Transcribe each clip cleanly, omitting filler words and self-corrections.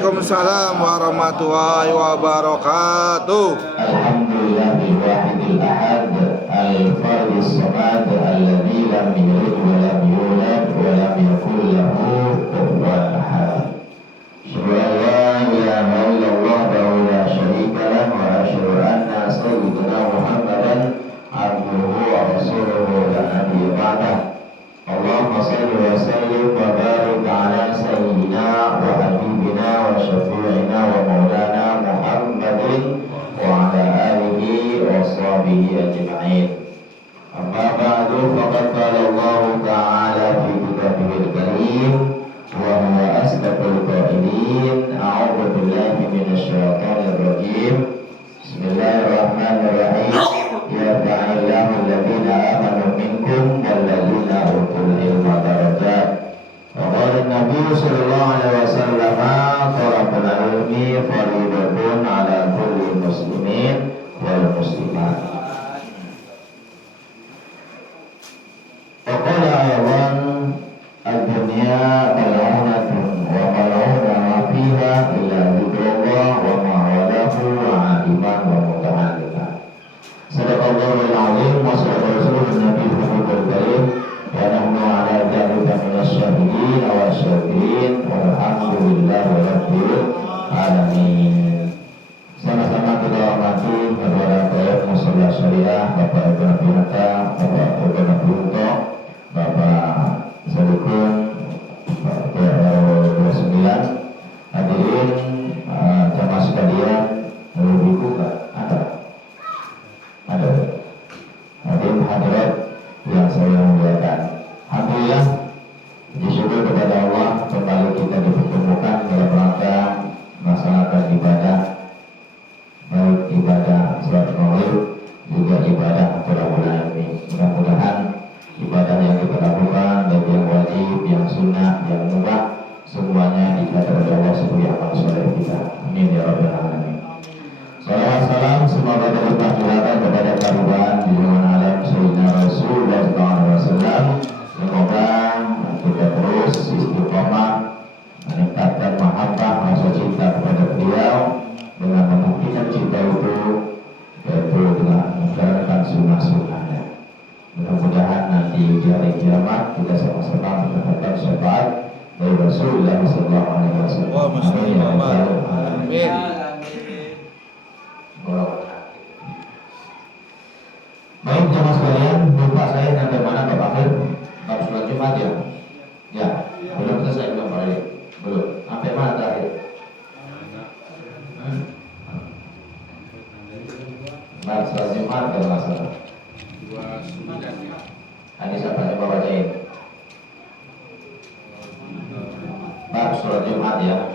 Waalaikumsalam warahmatullahi wabarakatuh. Alhamdulillahil wahidil ahad al-fardis samad alladzi lam yalid wa lam yulad wa lam yakul lahu kufuwan ahad. Asyhadu an la ilaha illallah wa la syarika lahu wa asyhadu anna sayyidina Muhammadan abduhu wa rasuluhu la nabiyya ba'dah. Allahumma shalli wa sallim wa barik ala sayyidina wa habibina wa syafi'ina wa maulana Muhammadin wa ala alihi wa sahbihi ajma'in. Amma ba'du, faqad qala Allah ta'ala fi kitabihil karim wa huwa asdaqul qailin. A'udzu billahi minasy syaithanir rajim. Bismillahirrahmanirrahim. Yarfa'illahu alladhina amanu minkum walladzina utul ilma darajat. Wa qala an-nabiy sallallahu alaihi wasallam talabul ilmi fardhatun 'ala kulli muslimin wal muslimat. Wa qala aywan ad-dunya mal'unatun wa mal'una ma fiha illa dzikrullah wa ma walahu wa 'aliman wa muta'alliman. Sadaqallahul azim wa sadaqa rasulun nabiyul karim wa nahnu ala dzalika minasyahidin wa syakirin walhamdulillahi rabbil alamin. Sama-sama kita hormati kepada Bapak Musyola Syariah, Bapak Ibu Nabiyata, Bapak Ibu Nabiyuto, Bapak Sadikun, Bapak RW 29, hadirin jamaah sekalian, lebih buka ada hadirin hadirat yang saya muliakan. Alhamdulillah, bersyukur kepada Allah kembali kita dipertemukan dalam rangka melaksanakan ibadah, baik ibadah salat Maghrib juga ibadah qiyamul ini. Mudah-mudahan ibadah yang kita lakukan, baik yang wajib, yang sunnah, yang mubah, semuanya dicatat oleh Allah sebagai amal soleh kita. Amin ya rabbal alamin. Salawat salam semoga terlimpah curahkan kepada karuban di zaman alam Sayyidina Rasulullah SAW. Semoga kita terus istiqomah meningkatkan mahabbah rasa cinta kepada beliau dengan membuktikan cinta itu, yaitu dengan menjalankan sunnah-sunnahnya. Mudah-mudahan nanti di hari kiamat kita sama-sama mendapatkan syafaat dari Rasulullah SAW. Amin ya rabbal alamin. Baik jemaah sekalian, lupa saya sampai mana Bapak Akhir? Bab sholat Jumat ya? Ya, belum selesai belum Pak Ali? Belum. Sampai mana terakhir? Bab sholat Jumat kalau nggak salah. 29 ya. Hadis apa coba bacain? Bab sholat Jumat ya.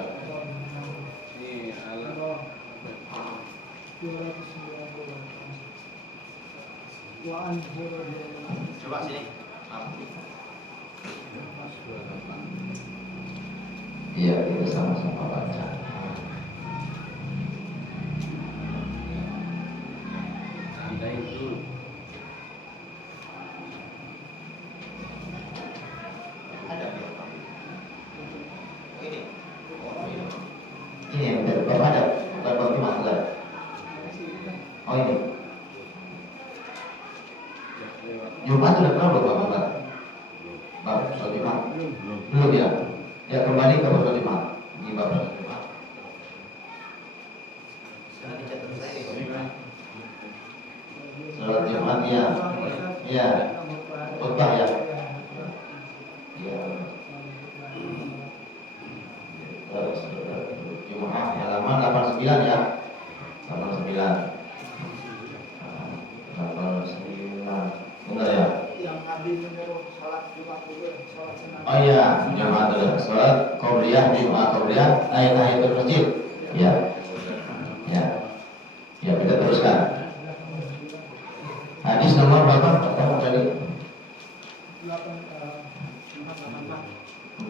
Coba sini. Iya, kita sama-sama baca. Kita itu ada berapa? Ini yang berapa ada? Berapa masalah? Oh ini. Jumat sudah pernah belum Bapak? Bab sholat Jumat? Belum ya? Ya kembali ke bab sholat Jumat. Ini bab sholat Jumat. Sudah dicatat saya ini. Sholat Jumat ya. Ya. Khutbah ya. Ya. Jumat halaman 89 ya. 89. Benar ya? Yang Nabi menyuruh salat Jumat dulu, salat sunat. Oh iya, Jumat dulu. Salat qabliyah, Jumat qabliyah, tahiyatul masjid. Ya. Ya. Ya, kita teruskan. Hadis nomor berapa? Kamu tadi?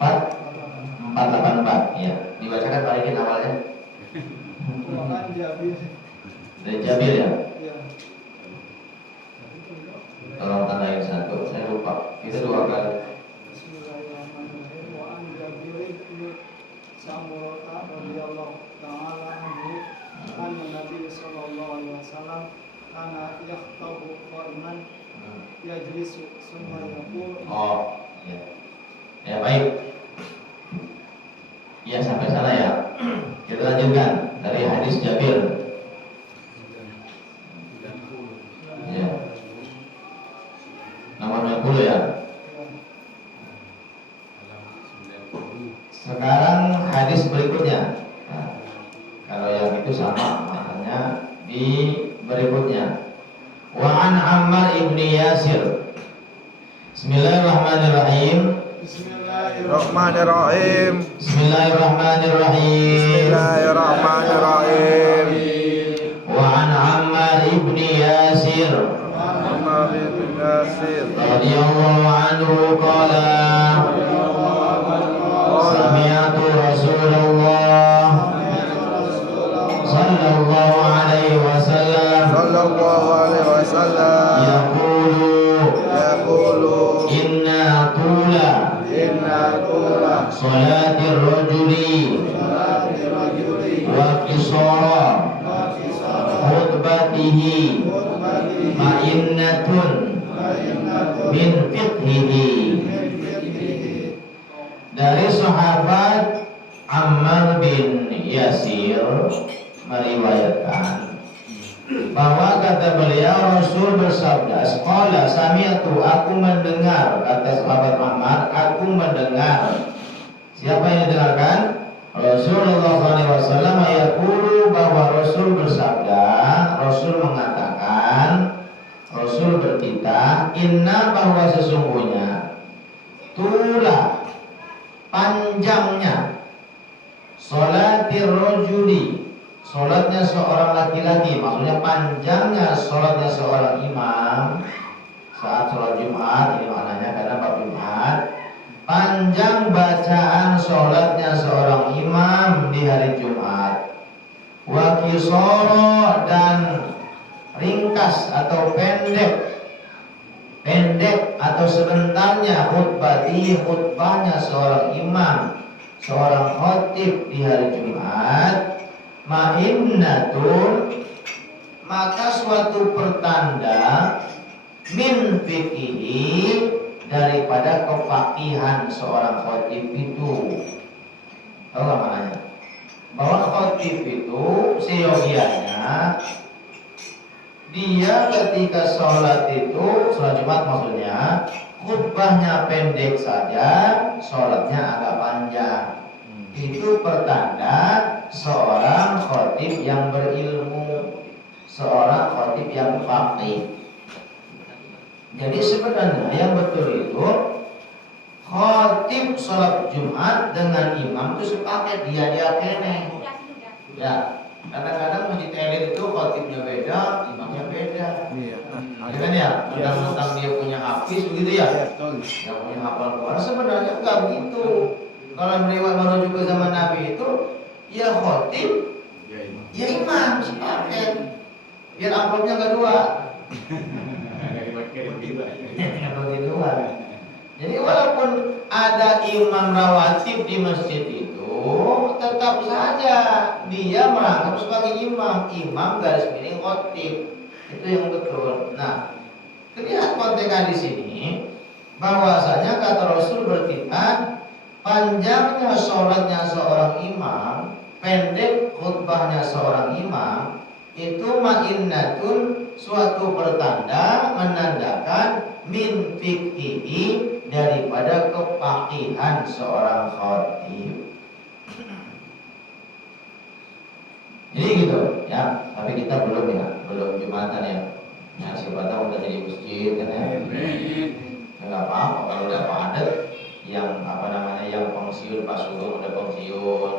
484. Ya. Dibacakan Pak Ikin awalnya. Dari Jabir ya? Iya. Tolong tandain satu, saya lupa. Itu 2 kali. Bismillahirrahmanirrahim. Wa an Jabir bin Samurah radhiyallahu yajlisu summa yaqul. Oh, ya. Ya baik. Ya sampai sana ya. Kita lanjutkan dari hadis Jabir. Ya. Nomor 90 ya. Sekarang hadis berikutnya. Nah, kalau yang itu sama, makanya di berikutnya. Wa an Ammar ibni Yasir. Bismillahirrahmanirrahim. Bismillahirrahmanirrahim. Bismillahirrahmanirrahim. Bismillahirrahmanirrahim. Wa an Ammar ibni Yasir Ammar bin Yasir radhiyallahu anhu qala sami'tu Rasulullah sallallahu alaihi wasallam sallallahu alaihi wasallam yaqulu inna tula salatir rajuli wa qisara khutbatihi ma'innatun min fiqhihi. Dari sahabat Ammar bin Yasir meriwayatkan bahwa kata beliau Rasul bersabda, "Qala sami'tu," aku mendengar, kata sahabat Ammar, aku mendengar. Siapa yang didengarkan? Rasulullah SAW yaqulu, bahwa Rasul bersabda, Rasul mengatakan, Rasul berkata, inna, bahwa sesungguhnya tula, panjangnya sholatir rajuli, sholatnya seorang laki-laki, maksudnya panjangnya sholatnya seorang imam saat sholat Jumat, ini maknanya karena bab Jumat. Panjang bacaan sholatnya seorang imam di hari Jumat. Wa qisara, dan ringkas atau pendek atau sebentarnya khutbahnya seorang imam, seorang khatib di hari Jumat. Ma'innatun, maka suatu pertanda min fiqhihi, daripada kefaqihan seorang khatib itu. Tahu nggak maknanya? Bahwa khatib itu seyogianya dia ketika sholat itu, sholat Jumat maksudnya, khutbahnya pendek saja, sholatnya agak panjang. Itu pertanda seorang khatib yang berilmu, seorang khatib yang faqih. Jadi sebenarnya yang betul itu khatib sholat Jumat dengan imam itu sepaket, dia kene. Ya, kadang-kadang masjid elit itu khatibnya beda, imamnya beda. Iya. Ya kan ya, tentang dia punya hafiz begitu ya. Yang punya hafal Quran, sebenarnya enggak begitu. Kalau meriwayat baru juga zaman Nabi itu, ya khatib, ya imam sepaket. Biar amplopnya enggak dua. Jadi walaupun ada imam rawatib di masjid itu, tetap saja dia merangkap sebagai imam garis miring khatib. Itu yang betul. Nah, terlihat konteksnya di sini bahwasanya kata Rasul berkita, panjangnya sholatnya seorang imam, pendek khutbahnya seorang imam, itu ma'innatun, suatu pertanda menandakan min fiqhihi, daripada kefaqihan seorang khatib. Jadi gitu ya, tapi kita belum Jumatan ya. Ya siapa tahu udah jadi masjid kan ya. Enggak apa-apa kalau udah padat, yang yang pensiun Pak Sulung udah pensiun.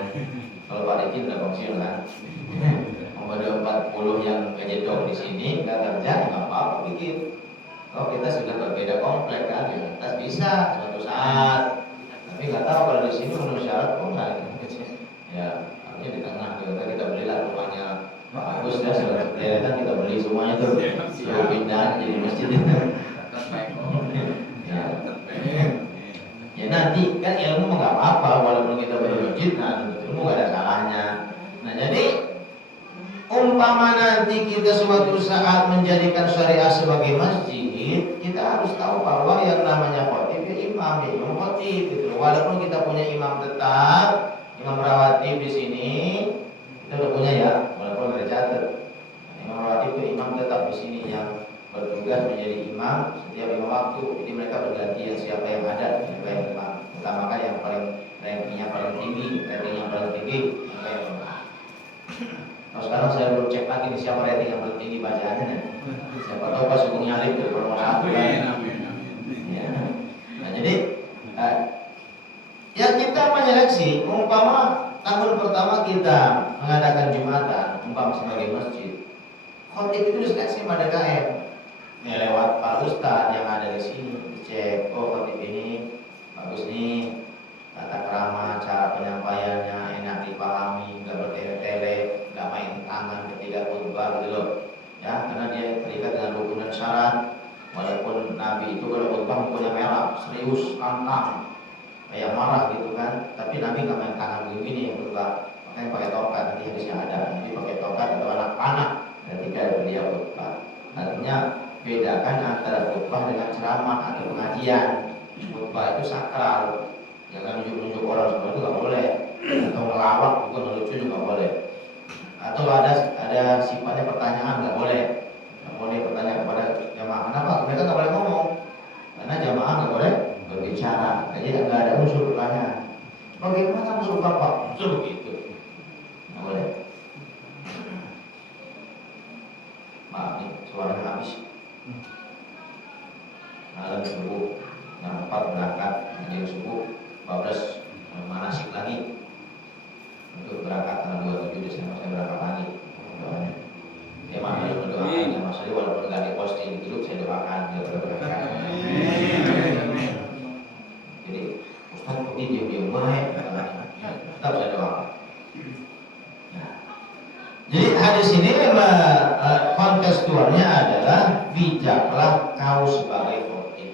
Kalau Pak Riki udah pensiun kan. Ada 40 yang kejedong di sini nggak kerja, nggak apa-apa bikin. Kalau kita sudah berbeda komplek kan, ya kita bisa suatu saat. Tapi nggak tahu kalau di sini menurut syarat kok nggak. Ya, artinya di tengah kita belilah rumahnya Pak Agus ya, kan kita beli semuanya tuh. Lalu pindah jadi masjid itu. Ya nanti kan ilmu nggak apa-apa walaupun kita bermasjid, nah ilmu nggak ada salahnya. Nah jadi umpama nanti kita suatu saat menjadikan syariah sebagai masjid, kita harus tahu bahwa yang namanya khotib ya imam khotib gitu. Walaupun kita punya imam tetap, imam rawatib di sini kita udah punya ya, walaupun nggak dicatat. Imam rawatib itu imam tetap di sini yang bertugas menjadi imam setiap 5 waktu. Jadi mereka bergantian siapa yang ada, siapa yang imam. Utamakan yang paling rankingnya paling tinggi, maka yang imam. Nah, sekarang saya belum cek lagi nih siapa rating yang paling tinggi bacaannya nih. Siapa tahu pas hukum nyalip dari nomor 1 kan. Ya. Nah, jadi yang kita menyeleksi, umpama tahun pertama kita mengadakan Jumatan, umpama sebagai masjid, khotib itu diseleksi pada KM. Ya, lewat Pak Ustadz yang ada di sini, dicek, oh khotib ini bagus nih, tata krama, cara penyampaiannya enak dipahami, nggak bertele-tele, nggak main tangan ketika khutbah gitu loh. Ya, karena dia terikat dengan rukun dan syarat. Walaupun Nabi itu kalau khutbah mukanya merah, serius, lantang, kayak marah gitu kan. Tapi Nabi nggak main tangan begini ya khutbah. Makanya pakai tongkat, nanti harusnya ada. Nabi pakai tongkat atau anak panah ketika beliau khutbah. Artinya bedakan antara khutbah dengan ceramah atau pengajian. Khutbah itu sakral. Jangan nunjuk-nunjuk orang seperti itu nggak boleh. Atau ngelawak juga ngelucu juga nggak boleh. Atau ada sifatnya pertanyaan nggak boleh. Nggak boleh bertanya kepada jamaah. Kenapa? Mereka nggak boleh ngomong. Karena jamaah nggak boleh berbicara. Jadi nggak ada unsur pertanyaan. Bagaimana menurut Bapak? Unsur begitu. Nggak boleh. Maaf nih, suaranya habis. Malam subuh, jam 4 berangkat, jam subuh, 14 manasik lagi untuk berangkat tanggal 27 Desember saya berangkat lagi. Doanya. Ya mana yang mendoakan ya Mas Ali walaupun nggak diposting di grup saya doakan dia berangkat. Jadi Ustaz kok diam-diam baik, tetap saya doakan. Nah, jadi hadis ini kontekstualnya adalah bijaklah kau sebagai khotib,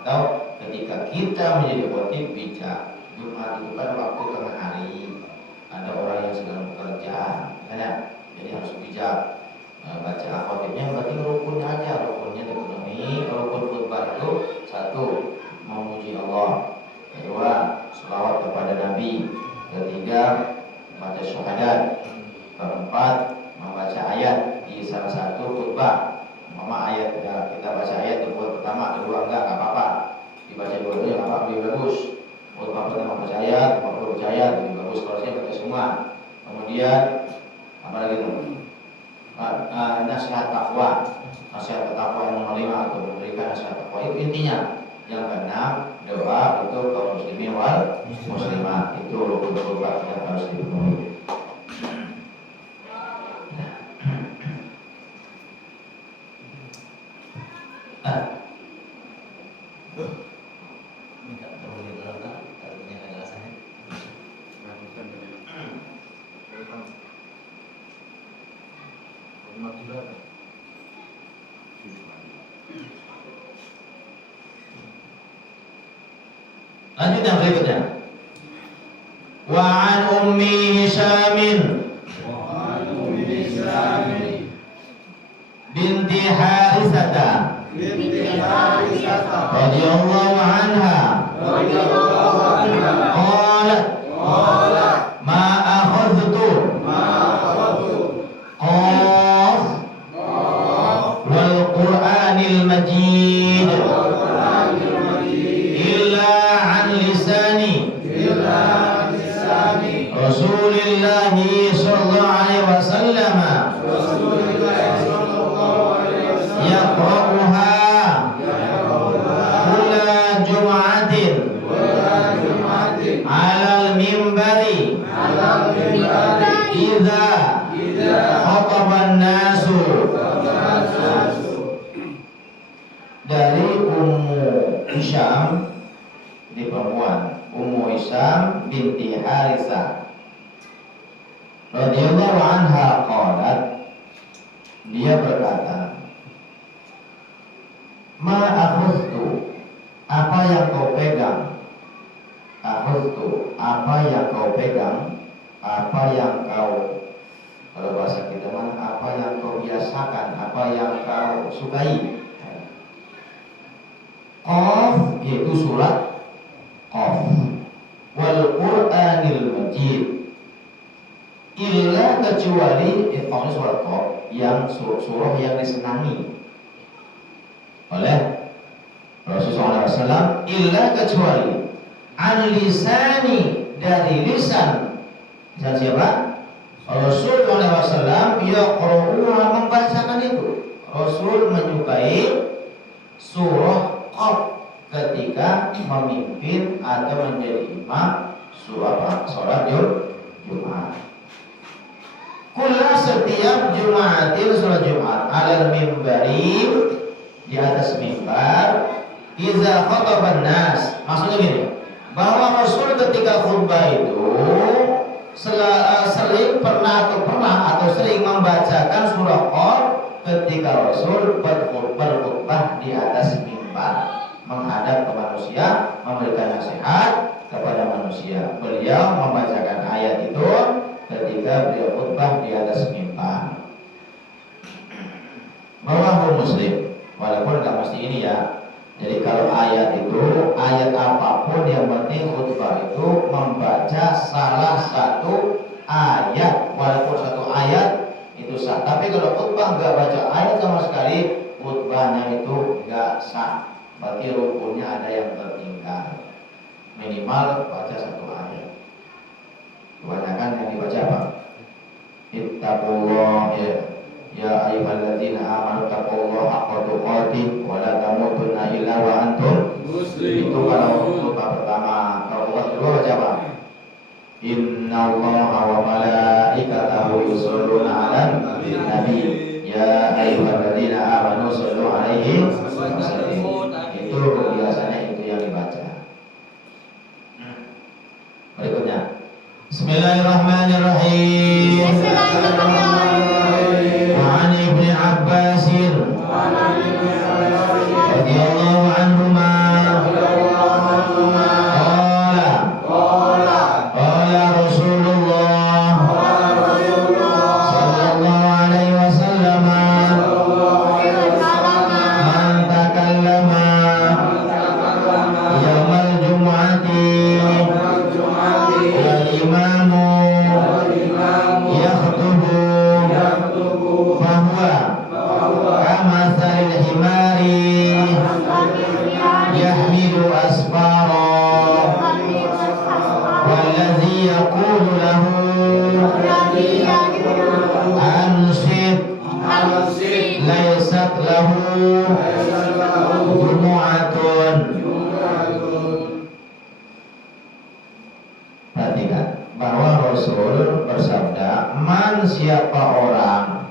atau ketika kita menjadi khotib bijak. Jumat itu kan waktu tengah hari, ada orang yang sedang bekerja, ya, jadi harus bijak. Baca khotibnya berarti rukunnya aja, rukunnya dipenuhi. Rukun khutbah itu 1. Memuji Allah, 2. Selawat kepada Nabi, 3. Baca syahadat, 4. Membaca ayat di salah satu khutbah. Mama ayat ya, kita baca ayat di khutbah pertama, kedua enggak apa-apa. Dibaca dua-duanya enggak apa-apa, lebih bagus. Khutbah pertama baca ayat, khutbah baca ayat lebih bagus kalau saya baca semua. Kemudian apa lagi tuh? Nasihat takwa, nasihat takwa yang menerima atau memberikan nasihat takwa itu intinya. Yang keenam doa untuk kaum muslimin wal muslimat, itu rukun khutbah yang harus dipenuhi. Lanjut yang berikutnya. Wa an ummi Hisyamin binti Harisata radhiyallahu anha qalat ma akhadtu qaf wal Qur'anil Majid Rasulullah sallallahu alaihi wasallam yaqra'uha kulla jum'atin 'alal minbari idza khataban nasu. Dari Ummu Hisyam, ini perempuan, Ummu Hisyam binti Harisah radhiyallahu anha qalat, dia berkata, ma akhudtu, apa yang kau pegang, akhudtu, apa yang kau pegang, apa yang kau, kalau bahasa kita mana, apa yang kau biasakan, apa yang kau sukai. Qaf yaitu surat Qaf. Wal Qur'anil Majid. Illa kecuali maksudnya surat Qaf yang surah yang disenangi oleh Rasulullah SAW. Illa kecuali an lisani, dari lisan siapa? Rasulullah SAW. Yaqra'uha, membacakan itu. Rasul menyukai surah Qaf ketika memimpin atau menjadi imam sholat Jumat. Kula setiap Jumatin, sholat Jumat, alal mimbari, di atas mimbar, iza khataban nas. Maksudnya gini, bahwa Rasul ketika khutbah itu sering membacakan surah Qaf ketika Rasul berkhutbah di atas mimbar, menghadap ke manusia, memberikan nasihat kepada manusia. Beliau membacakan ayat itu ketika beliau khutbah di atas mimbar. Rawahu Muslim. Walaupun nggak mesti ini ya. Jadi kalau ayat itu, ayat apapun yang penting khutbah itu membaca salah satu ayat, walaupun satu ayat itu sah. Tapi kalau khutbah nggak baca ayat sama sekali, khutbahnya itu nggak sah. Berarti rukunnya ada yang tertinggal. Minimal baca satu ayat. Kebanyakan yang dibaca apa? Ittaqullah, ya ayyuhalladzina amanu taqullaha haqqa tuqatih wa la tamutunna illa wa antum muslimun. Itu kalau khutbah pertama. Kalau khutbah kedua baca apa? Innallaha wa malaikatahu yusholluna 'alan nabi ya ayyuhalladzina amanu shollu 'alaihi wa sallimu. Itu biasanya itu yang dibaca. Berikutnya Bismillahirrahmanirrahim. Wa an Ibnu Abbas radhiyallahu anhuma qala Rasulullah sallallahu alaihi wasallam man takallama yaumal jumu'ati wal imamu yakhtubu fahuwa kamathalil himari yahmilu asfara wallazi yaqulu lahu ansit laysat lahu jumu'atun. Perhatikan bahwa Rasul bersabda, man siapa orang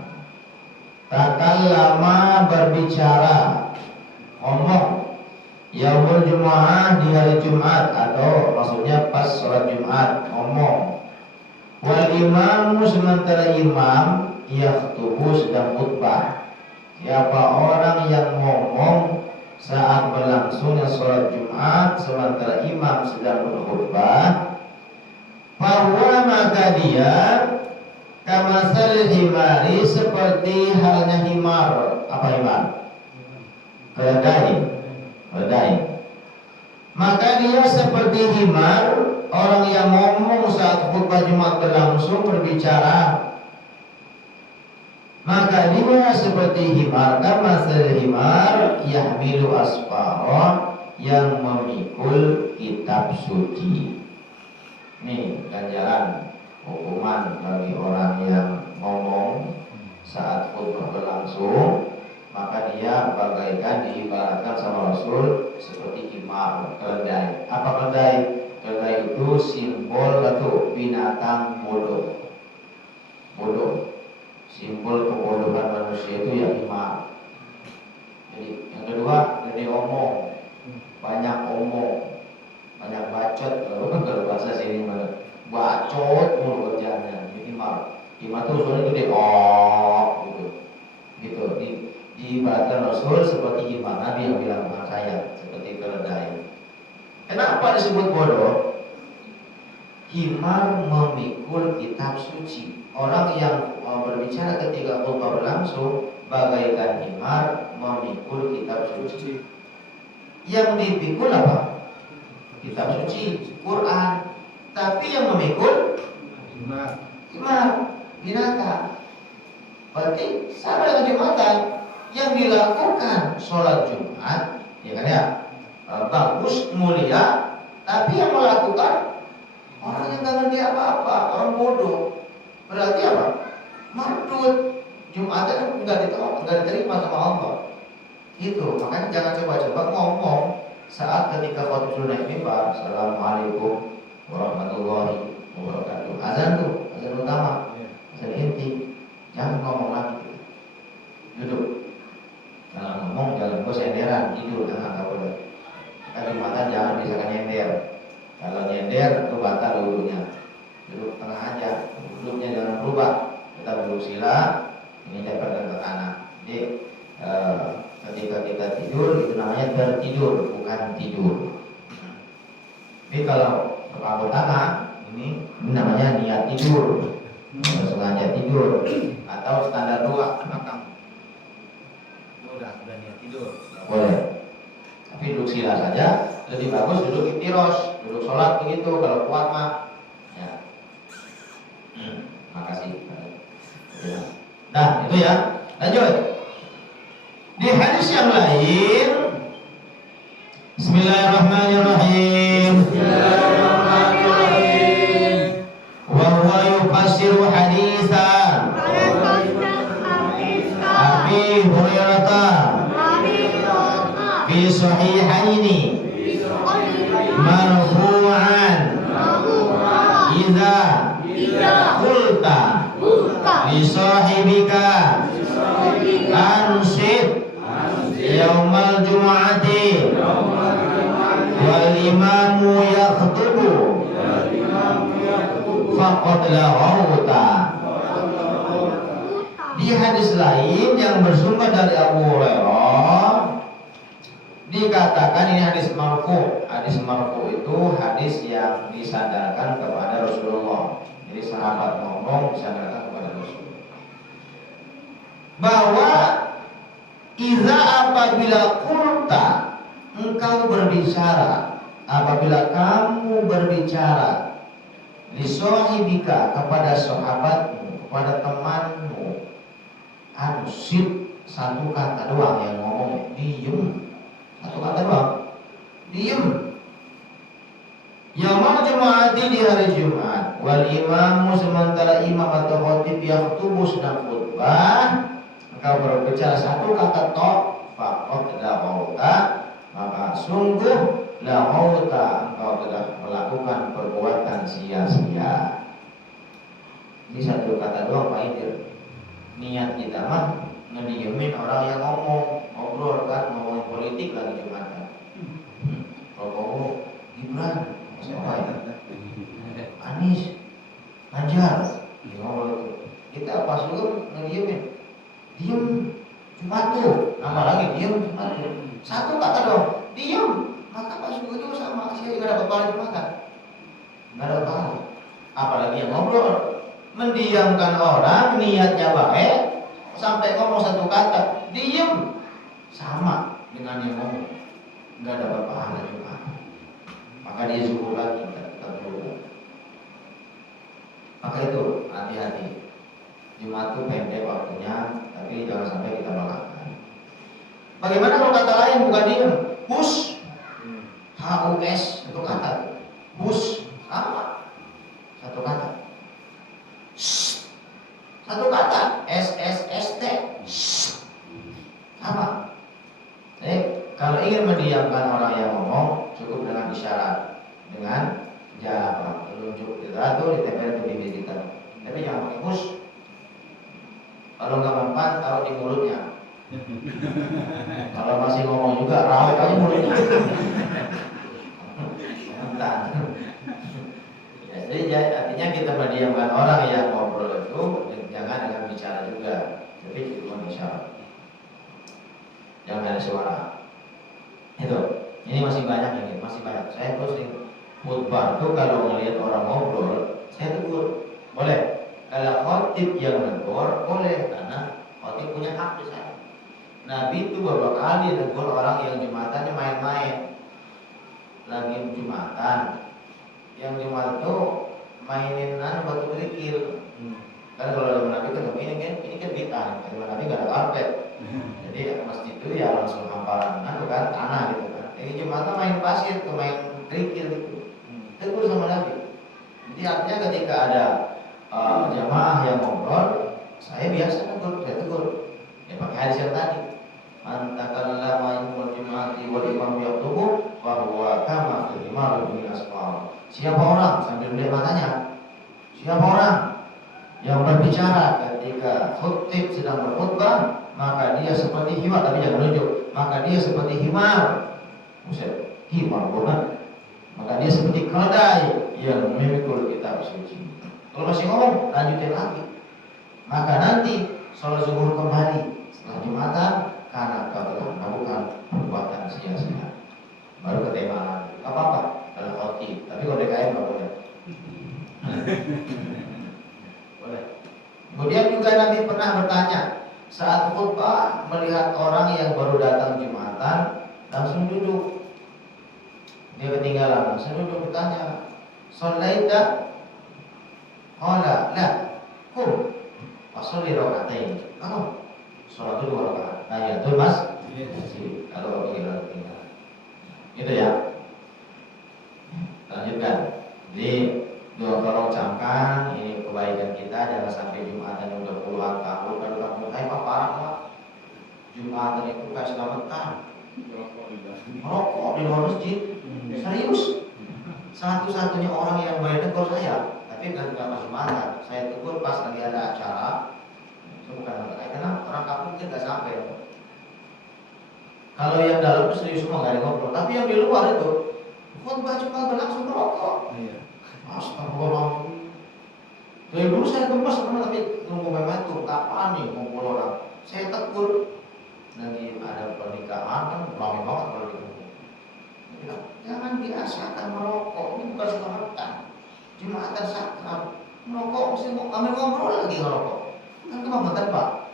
takallama berbicara, ngomong, yaumul jumu'ah di hari Jumat, atau maksudnya pas sholat Jumat ngomong, wal imamu sementara imam yakhtubu sedang khutbah. Siapa orang yang ngomong saat berlangsungnya sholat Jumat sementara imam sedang berkhutbah, bahwa maka dia kamasal himari, seperti halnya himar. Apa himar? Keledai. Maka dia seperti himar, orang yang ngomong saat khutbah Jumat berlangsung berbicara. Maka dia seperti himar, kamasal himar yahmilu asfara, yang memikul kitab suci. Nih ganjaran hukuman bagi orang yang ngomong saat khutbah berlangsung, maka dia bagaikan diibaratkan sama Rasul seperti himar, keledai. Apa keledai? Keledai itu simbol atau binatang bodoh. Simbol kebodohan manusia itu ya himar. Jadi yang kedua, gede omong, banyak omong, banyak bacot. Kalau bahasa sini bacot mulu kerjanya. Jadi himar itu soalnya gede gitu. Diibaratkan Rasul seperti himar. Nabi yang bilang sama saya seperti keledai. Kenapa disebut bodoh? Himar memikul kitab suci. Orang yang berbicara ketika khutbah berlangsung bagaikan himar memikul kitab suci. Yang dipikul apa? Kitab suci, Quran. Tapi yang memikul binatang. Berarti sama dengan Jumatan. Yang dilakukan sholat Jumat, ya kan ya, bagus, mulia. Tapi yang melakukan orang yang nggak ngerti apa-apa, orang bodoh. Berarti apa? Mardut. Jumatan nggak diterima sama Allah. Itu makanya jangan coba-coba ngomong saat ketika khutbah naik mimbar, Assalamualaikum warahmatullahi wabarakatuh. Azan tuh, azan utama, azan inti. Jangan ngomong lagi. Duduk. Kalau ngomong jangan gue senderan, tidur nggak boleh. Kalau Jumatan jangan misalkan nyender. Kalau nyender itu batal duduknya. Duduk tengah aja, duduknya jangan berubah. Kita duduk sila, ini cepatkan ke kanan. Jadi ketika kita tidur itu namanya tertidur, bukan tidur. Tapi kalau berpangku tangan ini namanya niat tidur, sengaja tidur atau standar 2 makam. Udah niat tidur, nggak boleh. Tapi duduk sila saja lebih bagus duduk iftiros, duduk sholat begitu kalau kuat mah. Ya. Makasih. Nah itu ya. Lanjut. Di hadis yang lain, Bismillahirrahmanirrahim. Wa huwa yufassiru haditsa Abi Hurairah fi sahihaini marfu'an idza qulta li sahibika ansit yaumal jumu'ati wal imamu yakhtubu faqad laghawta. Di hadis lain yang bersumber dari Abu Hurairah dikatakan ini hadis marfu. Hadis marfu itu hadis yang disandarkan kepada Rasulullah. Jadi sahabat ngomong disandarkan kepada Rasulullah. Bahwa iza apabila kulta engkau berbicara, apabila kamu berbicara li sahibika kepada sahabatmu, kepada temanmu, ansit satu kata doang yang ngomong, diem. Satu kata doang, diem. Yaumal Jumu'ati di hari Jumat, wal imamu sementara imam atau khotib yang tubuh sedang khutbah, engkau berbicara satu kata tok, faqad laghawta, maka sungguh laghawta engkau telah melakukan perbuatan sia-sia. Ini satu kata doang Pak Idir. Niat kita mah ngediemin orang yang ngobrol kan, ngomongin politik lagi Jumatan. Kalau Gibran, Anies, Ganjar, ngobrol itu. Kita pas juga ngediemin. Diem, Jumat tuh, nambah lagi diem, Jumat. Satu kata dong, diem. Maka pas itu sama saya juga dapat pahala Jumatan. Nggak ada pahala. Apalagi yang ngobrol, mendiamkan orang niatnya baik, sampai ngomong satu kata, diem, sama dengan yang ngomong, nggak dapat pahala Jumat. Maka dia zuhur lagi, kita berubah. Maka itu hati-hati. Jumat itu pendek waktunya, tapi jangan sampai kita melakukan. Bagaimana kalau kata lain bukan diem? Hus, HUS itu kata. Hus sama satu kata. Satu kata SSST sama. Jadi kalau ingin mendiamkan orang yang ngomong cukup dengan isyarat, dengan jawaban, telunjuk literatur ditempel di bibir kita. Tapi jangan pakai hus. Kalau nggak mempan taruh di mulutnya. Kalau masih ngomong juga rawat aja mulutnya. Entah. Jadi artinya kita mendiamkan orang yang ngobrol itu jangan dengan bicara juga, tapi cuma isyarat. Jangan ada suara. Itu. Ini masih banyak lagi, masih banyak. Saya terus khutbah tuh kalau ngelihat orang ngobrol, saya tegur. Boleh. Kalau khotib yang menegur, boleh karena khotib punya hak di sana. Nabi itu beberapa kali negur orang yang jumatannya main-main. Lagi jumatan, yang jumat itu mainin batu kerikil. Kan kalau Nabi kan ini kan bid'ah, kalau Nabi nggak ada karpet. Jadi masjid itu ya langsung hamparan kan tanah gitu kan. Ini jumatan main pasir, main kerikil gitu. Tegur sama Nabi. Jadi artinya ketika ada jamaah yang ngobrol, saya biasa saya tegur. Ya pakai hadis yang tadi. Antakallama yawmal jum'ati wal imam yaktubu wa huwa kama al-imam bin asfar. Siapa orang sambil melihat matanya? Siapa orang yang berbicara ketika khutib sedang berkhutbah, maka dia seperti himar, tapi jangan menunjuk. Maka dia seperti himar. Buset, himar bukan? Maka dia seperti keledai yang memikul kitab suci. Kalau masih ngomong, lanjutin lagi. Maka nanti sholat zuhur kembali setelah jumatan, karena kau telah melakukan perbuatan sia-sia. Baru ke tema lagi. Gak apa-apa, kalau khotib. Tapi kalau DKM gak boleh. Boleh. Kemudian juga Nabi pernah bertanya, saat khutbah melihat orang yang baru datang jumatan, langsung duduk. Dia ketinggalan, langsung duduk bertanya, sholaita? Qala la. Kum. Washolli rakaatain. Kamu sholat itu 2 rakaat. Nah ya tuh mas. Kalau ketinggalan. Gitu ya. Lanjutkan. Jadi tolong camkan ini kebaikan kita, jangan sampai jumatan yang udah puluhan tahun baru kamu pak parah pak. Jumatan itu kayak selamatan. Merokok di luar masjid. Serius. Satu-satunya orang yang boleh tegur saya, tapi nggak masuk mata. Saya tegur pas lagi ada acara. Saya bukan karena orang kampung mungkin nggak sampai. Kalau yang dalam itu serius semua nggak ada ngobrol. Tapi yang di luar itu khutbah cuma berlangsung merokok. Astagfirullah. Dari dulu saya gemes tapi nunggu momentum kapan nih ngumpul orang. Saya tegur. Nanti ada pernikahan kan ramai banget kalau di rumah. Jangan biasakan merokok. Ini bukan selamatan. Jumatan sakral. Merokok mesti ambil ngobrol lagi ngerokok. Kan kebangetan pak.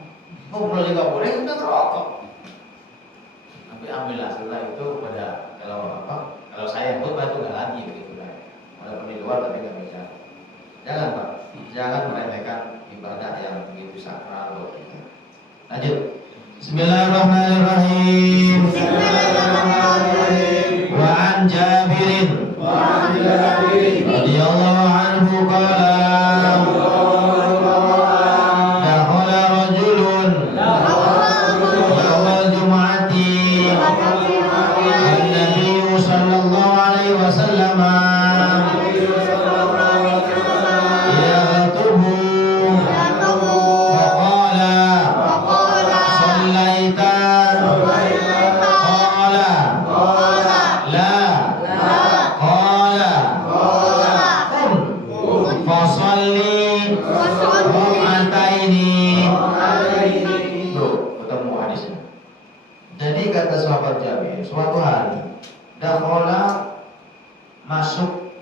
Ngobrol juga boleh, kita ngerokok. Tapi ambillah setelah itu pada kalau saya khutbah itu nggak lagi begitu lah. Walaupun di luar tapi nggak bisa. Jangan pak. Jangan meremehkan ibadah yang begitu sakral loh. Lanjut. Bismillahirrahmanirrahim. Wa an Jabirin radhiyallahu anhu qala dakhala rajulun yawmal jum'ati an-nabiy sallallahu alaihi wasallam suatu hari dakhala masuk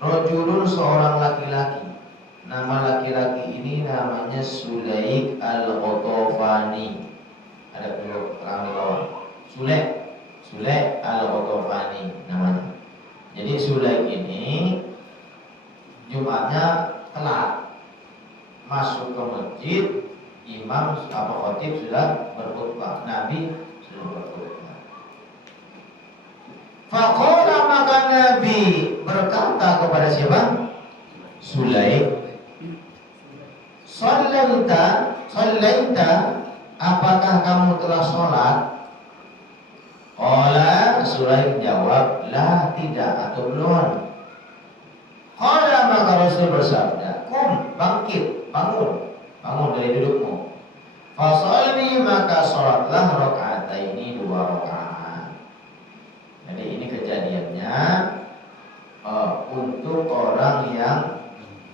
rajulun seorang laki-laki. Nama laki-laki ini namanya Sulaik al-Ghatafani. Ada dulu terang di bawah. Sulaik al-Ghatafani namanya. Jadi Sulaik ini Jumatnya telat masuk ke masjid, imam khatib sudah berkhutbah, Nabi sudah berkhutbah. Faqala maka Nabi berkata kepada siapa? Sulaik. Sallaita, apakah kamu telah sholat? Qala, Sulaik jawab, la, tidak atau belum. Qala maka Rasul bersabda, kum, bangkit, bangun dari dudukmu. Fasalli maka sholatlah rakaataini 2 rakaat. Jadi ini kejadiannya untuk orang yang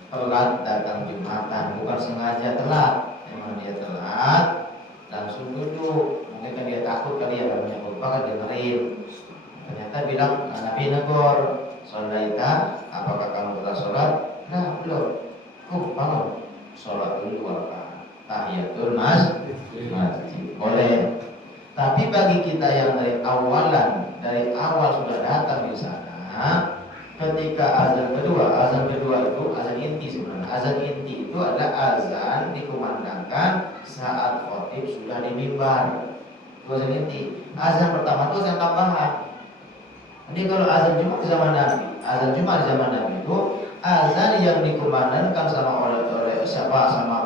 telat datang Jumatan, bukan sengaja telat, memang dia telat langsung duduk. Mungkin kan dia takut kali ya banyak khutbah kan dengerin. Ternyata bilang Nabi negor, "Sholaita, apakah kamu telah sholat?" Nah, belum. Bangun. Sholat dulu 2 rakaat. Tahiyatul masjid. Boleh. Tapi bagi kita yang dari awal sudah datang di sana, ketika azan kedua itu azan inti sebenarnya. Azan inti itu adalah azan dikumandangkan saat khotib sudah di mimbar. Itu azan inti. Azan pertama itu azan tambahan. Jadi kalau azan Jumat di zaman Nabi itu azan yang dikumandangkan sama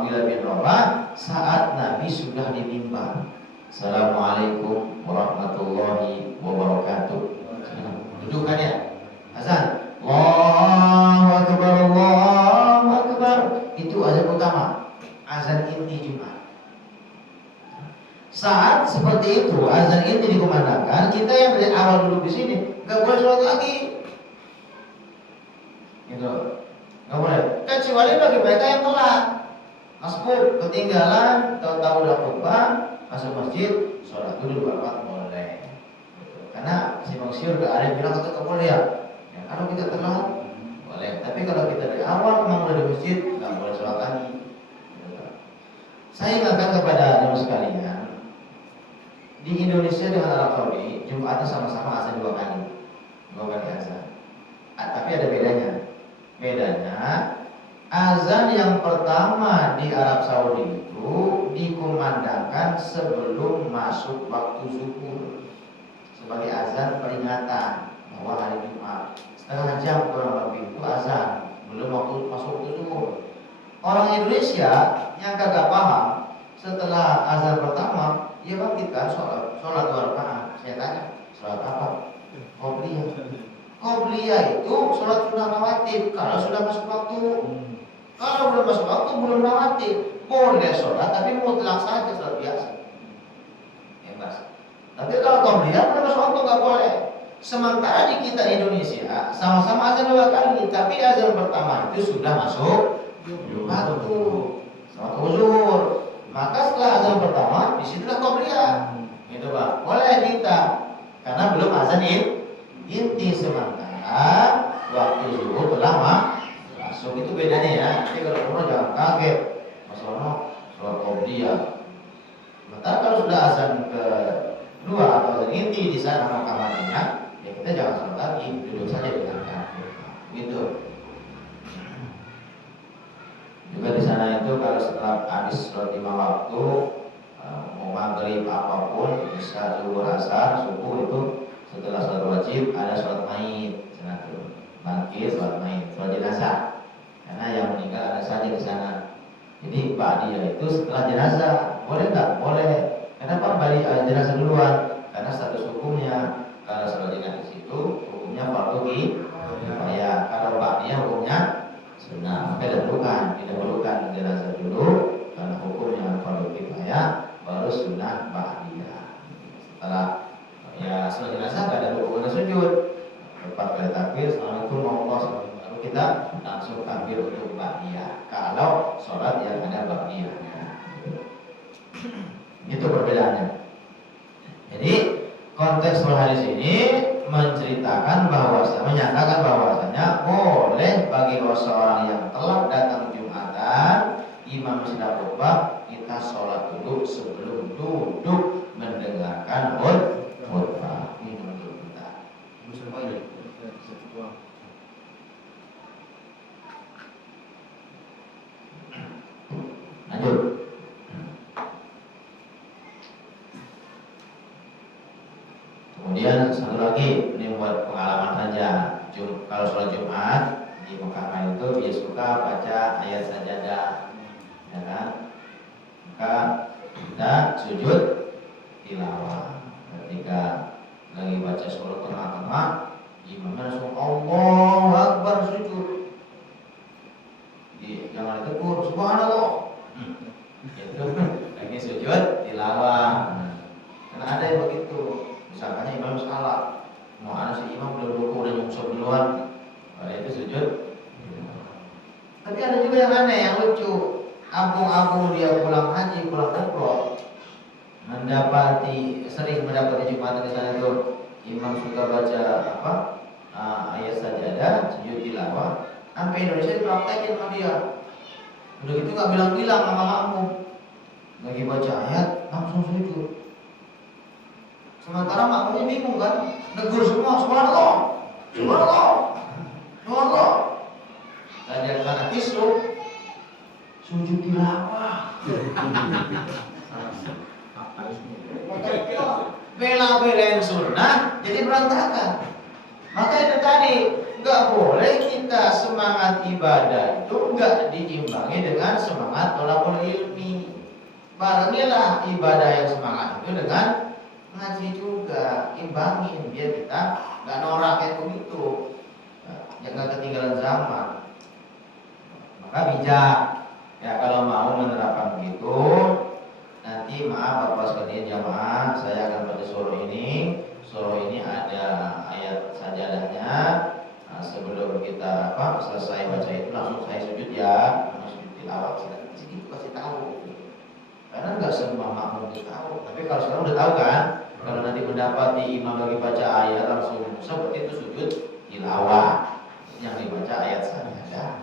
Bilal bin Rabah saat Nabi sudah di mimbar. Assalamualaikum warahmatullahi wabarakatuh. Dudukannya azan Allahu Akbar. Itu azan utama, azan inti Jumat. Saat seperti itu azan inti dikumandangkan, kita yang dari awal duduk di sini nggak boleh sholat lagi, gitu. Nggak boleh, kecuali bagi mereka yang telat masuk ketinggalan, tahu-tahu udah khutbah masuk masjid, sholat dulu 2 rakaat boleh. Karena si masyhur ada yang bilang itu boleh ya. Kalau kita telat boleh, tapi kalau kita dari awal memang udah di masjid nggak boleh sholat lagi. Saya ingatkan kepada teman sekalian, di Indonesia dengan Arab Saudi Jumatnya sama-sama azan 2 kali azan. Tapi ada bedanya. Azan yang pertama di Arab Saudi itu dikumandangkan sebelum masuk waktu zuhur sebagai azan peringatan bahwa hari Jumat. Setengah jam kurang lebih itu azan, belum waktu masuk waktu zuhur. Orang Indonesia yang kagak paham, setelah azan pertama dia bangkitkan sholat 2 rakaat. Saya tanya, sholat apa? Qobliyah itu sholat sunnah rawatib kalau sudah masuk waktu. Kalau belum masuk waktu belum rawatib, boleh sholat tapi mutlak saja sholat biasa. Bebas. Tapi kalau qobliyah belum masuk waktu nggak boleh. Sementara di kita Indonesia sama-sama azan 2 kali, tapi azan pertama itu sudah masuk waktu zuhur. Maka setelah azan pertama disitulah qobliyah. Gitu Pak. Boleh kita karena belum azan inti, sementara waktu zuhur telah masuk. Itu bedanya ya. Jadi kalau orang jangan kaget, masalah sholat qobliyah. Sementara kalau sudah azan kedua atau azan inti di sana makamannya, ya kita jangan sholat lagi, duduk saja dengan kaki. Gitu. Juga di sana itu kalau setelah habis sholat 5 waktu, mau maghrib apapun, bisa zuhur, asar, subuh itu setelah sholat wajib ada sholat maid, bangkit sholat maid, sholat jenazah. Karena yang meninggal ada saja di sana. Jadi ba'diyah itu setelah jenazah, boleh nggak? Boleh. Kenapa balik jenazah duluan? Karena status hukumnya kalau sholat jenazah di situ hukumnya fardu kifayah. Kalau ba'diyah hukumnya sunnah. Maka didahulukan jenazah dulu karena hukumnya fardu kifayah, baru sunnah ba'diyah. Setelah ya sholat jenazah nggak ada rukun dan sujud. Lepas kali takbir, assalamualaikum warahmatullahi wabarakatuh. Lalu kita langsung takbir untuk ba'diyah. Kalau sholat yang ada ba'diyahnya, itu perbedaannya. Jadi konteks hadis ini menceritakan menyatakan bahwasanya boleh bagi seorang yang telah datang Jumatan, imam sedang khutbah, kita sholat dulu sebelum duduk mendengarkan khutbah. Ini menurut kita. Lanjut. Kemudian satu lagi, ini buat pengalaman saja. Kalau sholat Jumat di Mekah itu dia suka baca ayat sajadah, ya kan? Maka kita sujud tilawah. Ketika lagi baca surah tengah-tengah, imamnya langsung Allahu Akbar sujud. Jadi jangan ditegur, subhanallah. Itu lagi sujud tilawah. Karena ada yang begitu. Misalnya imam salah, mau ada si imam belum ruku udah nyungsep duluan, itu sujud. Tapi ada juga yang aneh, yang lucu. Abung-abung dia pulang haji, pulang umroh, sering mendapati Jumatan di sana itu imam suka baca ayat sajadah, sujud tilawah. Sampai Indonesia dipraktekin sama dia. Udah gitu nggak bilang-bilang sama makmum, lagi baca ayat langsung sujud. Sementara makmumnya bingung kan, negur semua, subhanallah, subhanallah, subhanallah. Dan yang karena kisruh, sujud tilawah. Bela-belain sunnah jadi berantakan. Maka itu tadi, nggak boleh kita semangat ibadah itu nggak diimbangi dengan semangat thalabul ilmi. Barengilah ibadah yang semangat itu dengan ngaji juga, imbangin biar kita nggak norak kayak begitu, jangan ketinggalan zaman. Maka bijak ya kalau mau menerapkan begitu. Nanti maaf Bapak sekalian jamaah, saya akan baca surah ini. Surah ini ada ayat sajadahnya. Nah, sebelum kita selesai baca itu langsung saya sujud ya, langsung sujud tilawah. Sedikit kasih tahu. Karena nggak semua makmum itu tahu. Tapi kalau sekarang udah tahu kan, kalau nanti mendapati imam lagi baca ayat langsung seperti itu sujud tilawah. Yang dibaca ayat sajadah.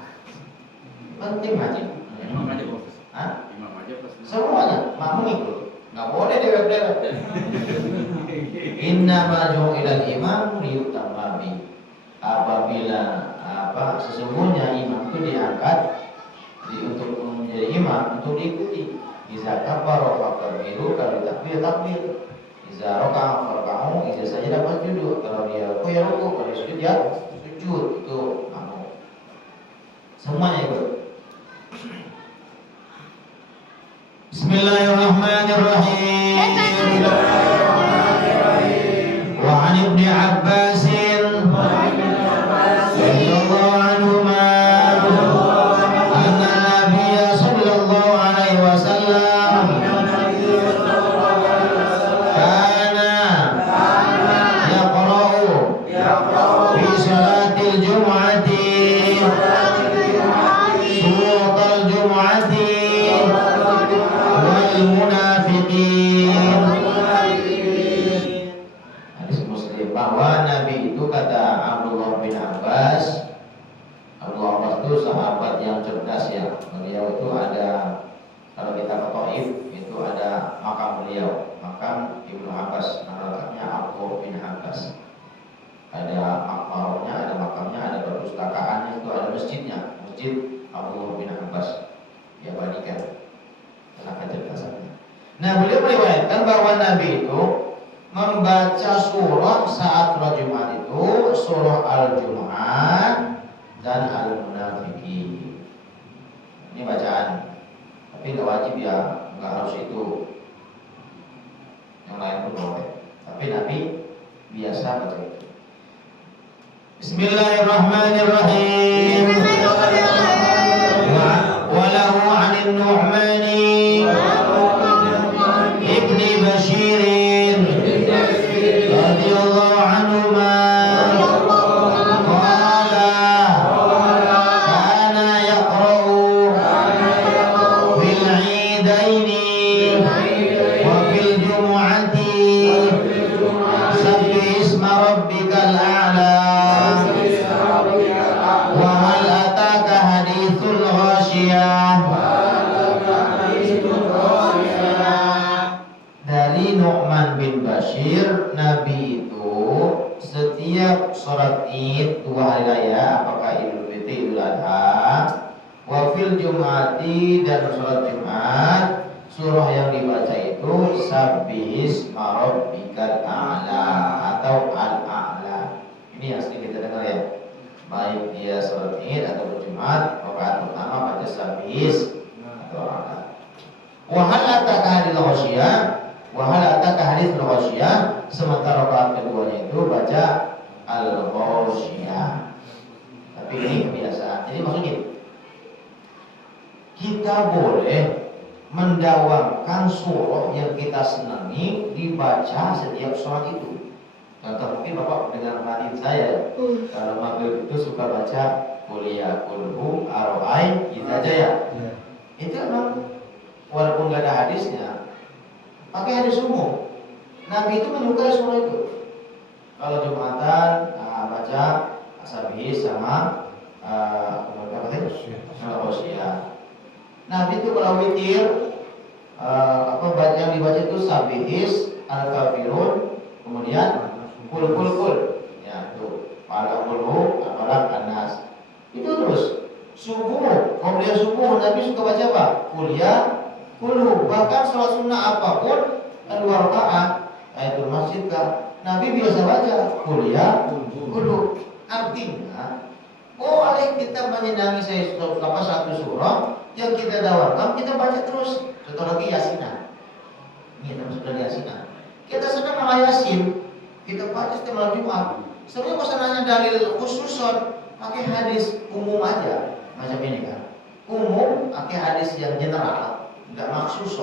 Penting ngaji. Imam aja Profesor. Hah? Imam aja pas. Semuanya makmum ikut. Nggak boleh dewek-dewek. Innama ju'ilal imam liyutamma bi. Apabila sesungguhnya imam itu diangkat untuk menjadi imam untuk diikuti. Iza kabara fakabbiru, kalau takbir takbir. Iza raka'a farka'u, iza sajada fasjudu. Kalau dia ruku ya ruku, kalau dia sujud ya sujud. Itu makmum. Semuanya ikut. Bismillahirrahmanirrahim. Wa 'an Ibnu Abbas radhiyallahu anhuma anna Nabiyya sallallahu alaihi wasallam kana yaqra'u fi salatil jum'ati suratal jum'ati munafiqin. Hadis Muslim bahwa Nabi itu kata Abdullah bin Abbas. Abdullah Abbas itu sahabat yang cerdas ya. Beliau itu ada, kalau kita ke Taif itu ada makam beliau, makam Ibnu Abbas, namanya Abdullah bin Abbas. Ada makmurnya, ada makamnya, ada perpustakaannya, itu ada masjidnya, Masjid Abdullah bin Abbas. Dia balikan. Nah, beliau meriwayatkan bahwa Nabi itu membaca surah saat sholat Jumat itu surah Al-Jumu'ah dan Al-Munafiqin. Ini bacaan, tapi nggak wajib ya, nggak harus itu. Yang lain pun boleh, tapi Nabi biasa baca itu. Bismillahirrahmanirrahim. Walahu 'anil Nu'mani ibni Bashirin radhiyallahu anhuma qala kana yaqra'u fil 'idaini wa fil jumu'ati sabbih isma rabbikal a'la wa hal ataka hadithul ghasyiyah. Dari Nu'man bin Bashir, Nabi itu setiap sholat Id 2 hari raya, apakah Idul Fitri, Idul Adha, wa fil Jum'ati, dan sholat Jumat, surah yang dibaca itu Sabbih isma rabbikal a'la atau al-a'la. Ini yang sering kita dengar ya, baik dia sholat Id atau Jumat, rakaat pertama baca Sabbih atau a'la. Wa hal ataka hadithul ghasyiyah, wahal ataka hadithul ghasyiyah, sementara rakaat keduanya itu baca al-ghasyiyah. Tapi ini kebiasaan. Jadi maksudnya kita boleh mendawamkan surah yang kita senangi dibaca setiap sholat itu. Contoh mungkin Bapak dengan hadis saya, kalau maghrib itu suka baca kuliah kulhu aro'ain kita aja ya. Itu memang walaupun gak ada hadisnya, pakai hadis umum. Nabi itu menyukai surah itu. Kalau Jumatan baca Sabbih sama Ghasyiyah. Nabi itu kalau witir yang dibaca itu Sabbih, Al-Kafirun, Kemudian kul. Ya, tuh. Falaqul apalah anas. Itu terus subuh, kemudian subuh Nabi suka baca apa? Kuliah, kulhu. Bahkan sholat sunnah apapun 2 rakaat ayatul masjid kan Nabi biasa baca kuliah, kulhu. Artinya boleh kita menyenangi satu surah yang kita dawarkan, kita baca terus. Contoh lagi Yasinan. Ini termasuk dari Yasinan. Kita sedang malah Yasin, kita baca setiap malam Jumat. Sebenarnya kalau nanya dalil khusus, pakai hadis umum aja macam ini kan. Umum pakai hadis yang general, nggak maksus,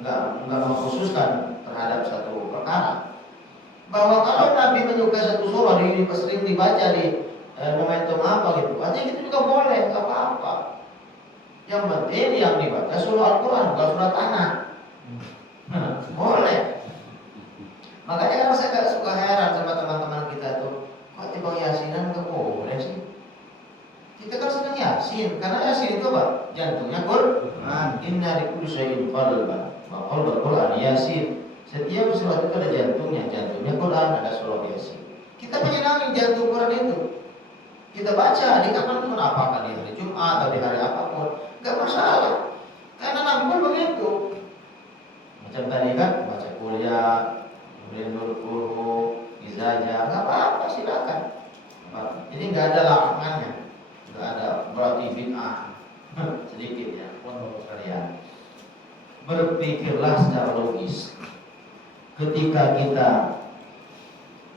nggak mengkhususkan terhadap satu perkara. Bahwa kalau Nabi menyukai satu surah sering dibaca di momentum apa gitu, artinya itu juga boleh, nggak apa-apa. Yang penting yang dibaca surah Al-Quran, bukan surah tanah. Boleh. Makanya kan saya gak suka heran sama teman-teman kita tuh, kok tiba Yasinan nggak boleh sih? Kita kan senang Yasin, karena Yasin itu apa? Jantungnya Quran. Inna likulli syai'in qalban. Wa qalbul Quran Yasin. Setiap sesuatu itu ada jantungnya Quran, ada surah Yasin. Kita menyenangi jantung Quran itu. Kita baca di kapanpun, apakah di hari Jumat atau di hari apapun, nggak masalah. Karena Nabi pun begitu. Macam tadi kan, baca kuliah, kemudian nurkulhu, izaja, nggak apa-apa, silakan. Jadi nggak ada larangannya, nggak ada berarti bid'ah. Sedikit ya, untuk kalian. Berpikirlah secara logis. Ketika kita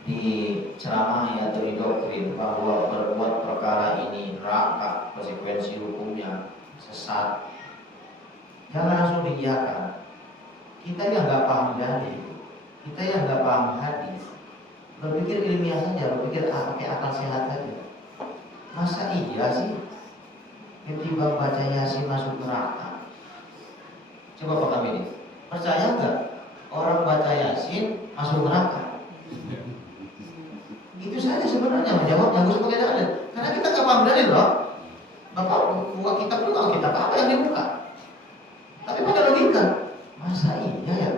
diceramahi atau didoktrin bahwa berbuat perkara ini neraka, konsekuensi hukumnya sesat, jangan langsung diiyakan. Kita yang nggak paham dalil, kita yang nggak paham hadis, berpikir ilmiah saja, berpikir pakai akal sehat saja. Masa iya sih ketimbang baca Yasin masuk neraka? Coba Pak Kamil, percaya nggak orang baca Yasin masuk neraka? Itu saja sebenarnya menjawabnya, gue sebagai dalil. Karena kita nggak paham dalil loh. Bapak buka kitab juga, kitab apa yang dibuka? Tapi pada logika, masa iya ya?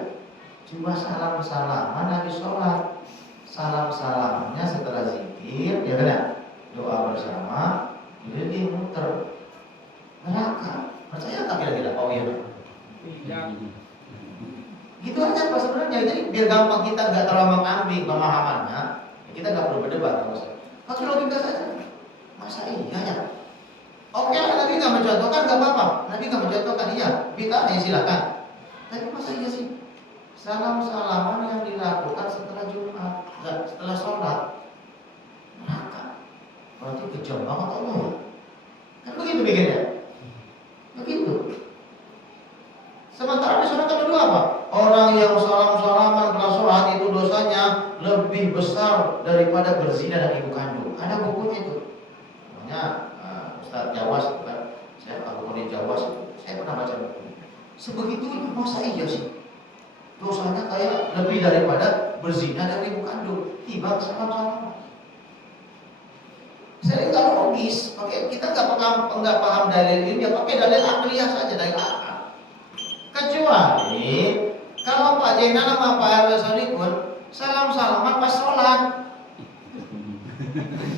Cuma salam-salaman habis sholat, salam-salamannya setelah zikir, ya kan ya? Doa bersama, jadi dia muter neraka. Percaya nggak kira-kira? Oh iya. Gitu aja Pak sebenarnya. Jadi biar gampang kita nggak terlalu mengambil pemahamannya, kita nggak perlu berdebat. Pakai logika saja. Masa iya ya? Oke lah, Nabi nggak mencontohkan, nggak apa-apa. Nabi nggak mencontohkan, iya, bid'ah ya silakan. Tapi masa iya sih? Salam-salaman yang dilakukan setelah Jumat, setelah sholat, neraka. Berarti kejam banget Allah ya. Kan begitu pikirnya. Begitu. Sementara di surat kedua apa? Orang yang salam-salaman setelah sholat itu dosanya lebih besar daripada berzina dan ibu kandung. Ada bukunya itu. Namanya Ustaz Jawas, kan? Saya Al-Qur'an Jawas itu. Saya pernah baca buku. Sebegitu masa iya sih? Dosanya kayak lebih daripada berzina dan ibu kandung. Tiba salam-salaman. Saya nggak logis. Pakai kita nggak paham dalil ini. Ya pakai dalil akliyah saja, dalil akal. Kecuali kalau Pak Jainal sama Pak Arsalikun salam-salaman pas sholat.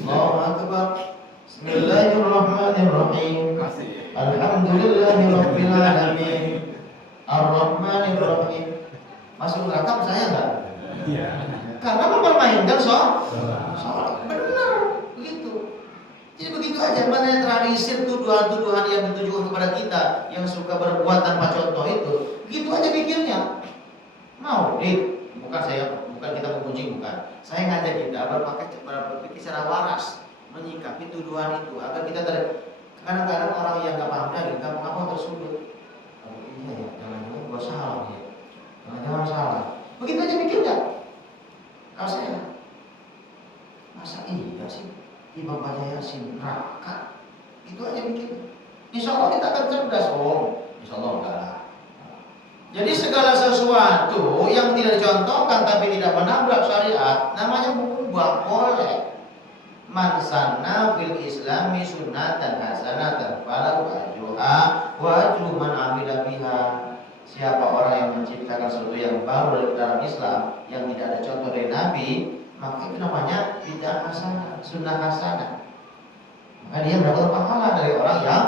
Allahu Akbar. Bismillahirrahmanirrahim. Alhamdulillahirabbil alamin. Ar-Rahmanirrahim. Masuk neraka percaya enggak? Iya. Karena mempermainkan sholat. Benar, begitu. Jadi begitu aja, mana tradisi tuduhan-tuduhan yang ditujukan kepada kita yang suka berbuat tanpa contoh itu, gitu aja pikirnya. Maulid, bukan kita memuji, bukan. Saya ngajak kita berpikir secara waras, menyikapi tuduhan itu agar kita kadang-kadang orang yang nggak paham dalil, nggak apa tersudut. Oh iya ya, jangan-jangan gua salah ya, jangan-jangan salah. Begitu aja pikirnya. Kalau saya, masa iya sih? Imam baca Yasin neraka, itu aja mikir. Insya Allah kita akan cerdas, Insya Allah enggak lah. Jadi segala sesuatu yang tidak dicontohkan tapi tidak menabrak syariat, namanya mengubah boleh. Man sanna fil islami sunnatan hasanatan falahu ajruha wa ajru man amila biha. Siapa orang yang menciptakan sesuatu yang baru baru dalam Islam yang tidak ada contoh dari Nabi, maka itu namanya bid'ah hasanah, sunnah hasanah. Maka dia mendapat pahala dari orang yang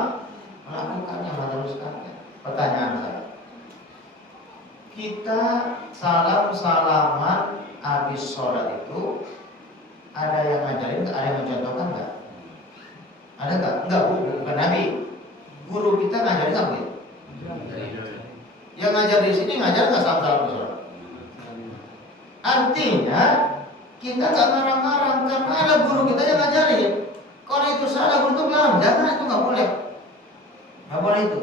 melakukannya, meneruskannya. Pertanyaan saya, kita salam-salaman habis sholat itu ada yang ngajarin, ada yang mencontohkan nggak? Ada nggak? Enggak, bukan Nabi. Guru kita ngajarin nggak begitu? Yang ngajar di sini ngajar nggak salam-salam habis sholat? Artinya kita nggak ngarang-ngarang karena ada guru kita yang ngajarin. Kalau itu salah, guru itu bilang jangan, itu nggak boleh. Nggak boleh itu.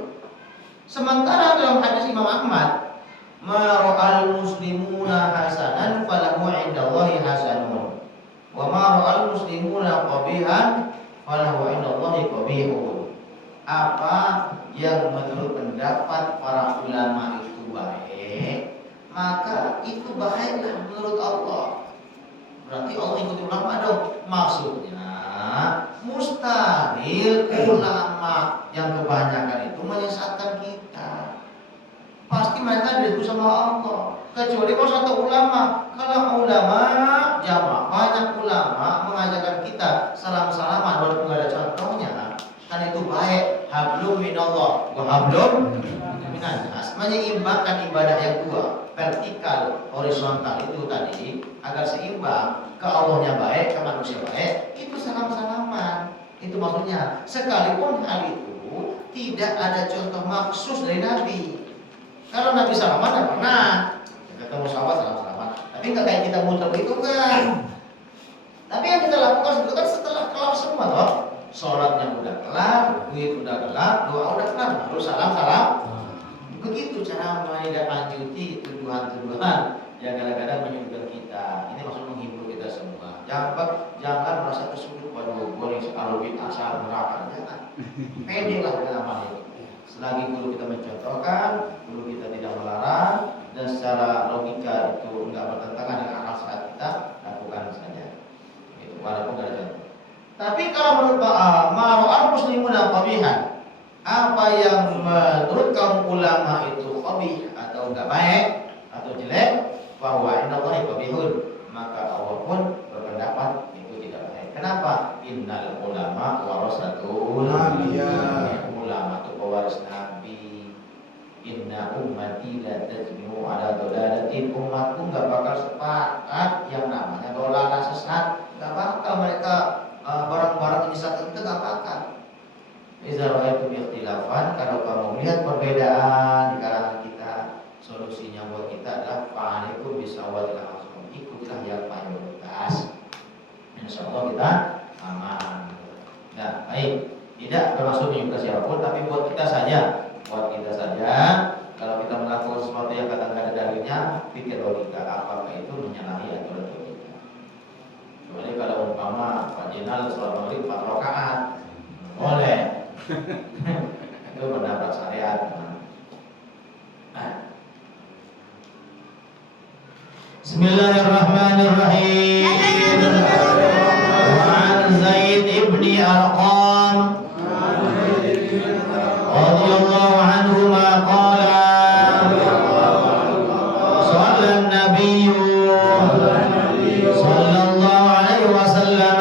Sementara dalam hadis Imam Ahmad, ma ra'al muslimuna hasanan falahu 'indallahi hasanun. Wa ma ra'al muslimuna qabihan falahu 'indallahi qabihun. Apa yang menurut pendapat para ulama itu baik, maka itu baiklah menurut Allah. Berarti Allah ikuti ulama dong. Maksudnya mustahil ulama yang kebanyakan itu menyesatkan kita. Pasti mereka diridhoi sama Allah. Kecuali kalau satu ulama. Kalau ulama jamaah, banyak ulama mengajarkan kita salam-salaman walaupun nggak ada contohnya, kan itu baik. Hablum minallah wa hablum minannas. Menyeimbangkan ibadah yang dua, vertikal, horizontal itu tadi, agar seimbang. Ke Allahnya baik, ke manusia baik, itu salam-salaman. Itu maksudnya. Sekalipun hal itu tidak ada contoh maksus dari Nabi. Kalau Nabi salaman tidak pernah. Ketemu sahabat salam-salaman. Tapi nggak kayak kita muter itu kan. Tapi yang kita lakukan itu kan setelah kelar semua toh. Sholatnya udah kelar, duit udah kelar, doa udah kelar, baru salam-salam. Begitu cara menindaklanjuti tuduhan-tuduhan yang kadang-kadang menyudutkan kita. Ini maksud menghibur kita semua. Jangan merasa tersudut, waduh, gue nih kalau bid'ah asal neraka. Jangan. Pede lah dengan amal itu. Selagi guru kita mencontohkan, guru kita tidak melarang, dan secara logika itu enggak bertentangan dengan akal sehat kita, lakukan saja. Itu walaupun tidak ada contoh. Tapi kalau menurut ma'ra'al muslimuna qabihan, apa yang menurut kaum ulama itu qabih atau enggak baik atau jelek, bahwa innallahi qabihun, maka Allah pun berpendapat itu tidak baik. Kenapa? Innal ulama warasatul anbiya. Ulama itu pewaris Nabi. Inna ummati la tajmi'u ala dolalatin. Umatku enggak bakal sepakat yang namanya dolalah sesat. Enggak bakal mereka barang-barang ini satu kita enggak bakal. Iza ra'aytum ikhtilafan, kalau kamu melihat perbedaan di kalangan kita, solusinya buat kita adalah fa'alikum bisawwatil hasan. Ikutlah yang mayoritas. Insyaallah kita aman. Nah, baik. Tidak termasuk menyukai siapapun, tapi buat kita saja. Buat kita saja. Kalau kita melakukan sesuatu yang kata-kata dalilnya, pikir logika, apakah itu menyalahi aturan logika. Kecuali kalau umpama Pak Jenal sholat maghrib 4 rakaat, boleh. Itu pendapat syariat. Bismillahirrahmanirrahim. Wa an Zaid ibni Arqam radhiyallahu anhu ma qala shalla an-nabiyyu sallallahu alaihi wasallam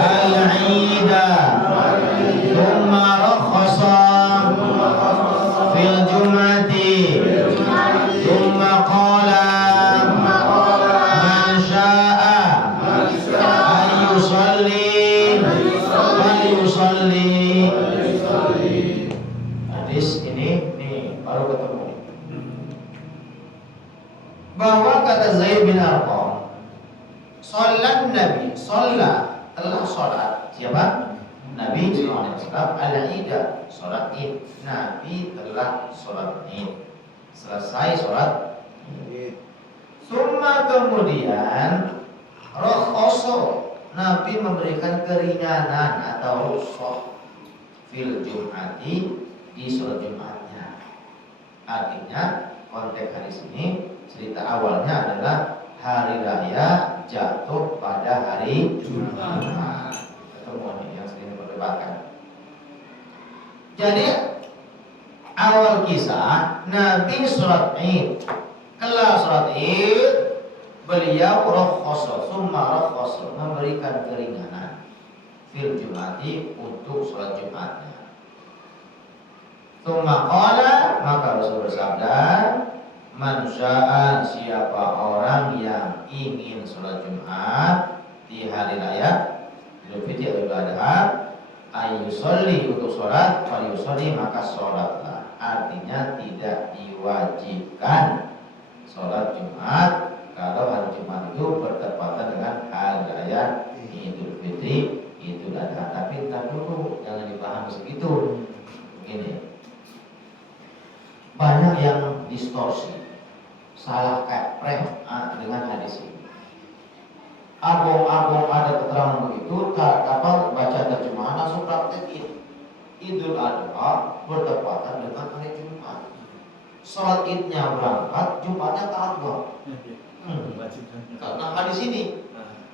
al-'ida thumma rakhasa fil jum'ati thumma qala man syaa an yusalli falyusalli. Hadis ini nih baru ketemu bahwa kata Zaid bin Arqam, sholat Nabi, sholat telah sholat siapa? Nabi sallallahu alaihi wasallam al-ida, sholat id. Nabi telah sholat id. Selesai sholat id. Summa kemudian rokhoso, Nabi memberikan keringanan atau rukhsah fil jum'ati, di sholat Jumatnya. Artinya konteks hadis ini, cerita awalnya adalah hari raya jatuh pada hari Jumat. Ketemu nih yang sering berdebatkan. Jadi awal kisah Nabi sholat Id Kelar sholat id, beliau summa rakhasa, memberikan keringanan fil jumati untuk sholat Jumatnya. Summa qala, maka Rasul bersabda, man syaa, siapa orang yang ingin sholat Jumat di hari raya Idul Fitri atau Idul Adha, ayyusolli, untuk sholat, falyusolli, maka sholatlah. Artinya tidak diwajibkan sholat Jumat kalau hari Jumat itu bertepatan dengan hari raya Idul Fitri, Idul Adha. Tapi entar dulu, jangan dipahami segitu. Begini, banyak yang distorsi, salah kaprah dengan hadis ini. Abang-abang ada keterangan begitu, baca terjemahan langsung praktekin. Idul Adha bertepatan dengan hari Jumat. Sholat idnya berangkat, Jumatnya ta'adwa. Karena hadis ini.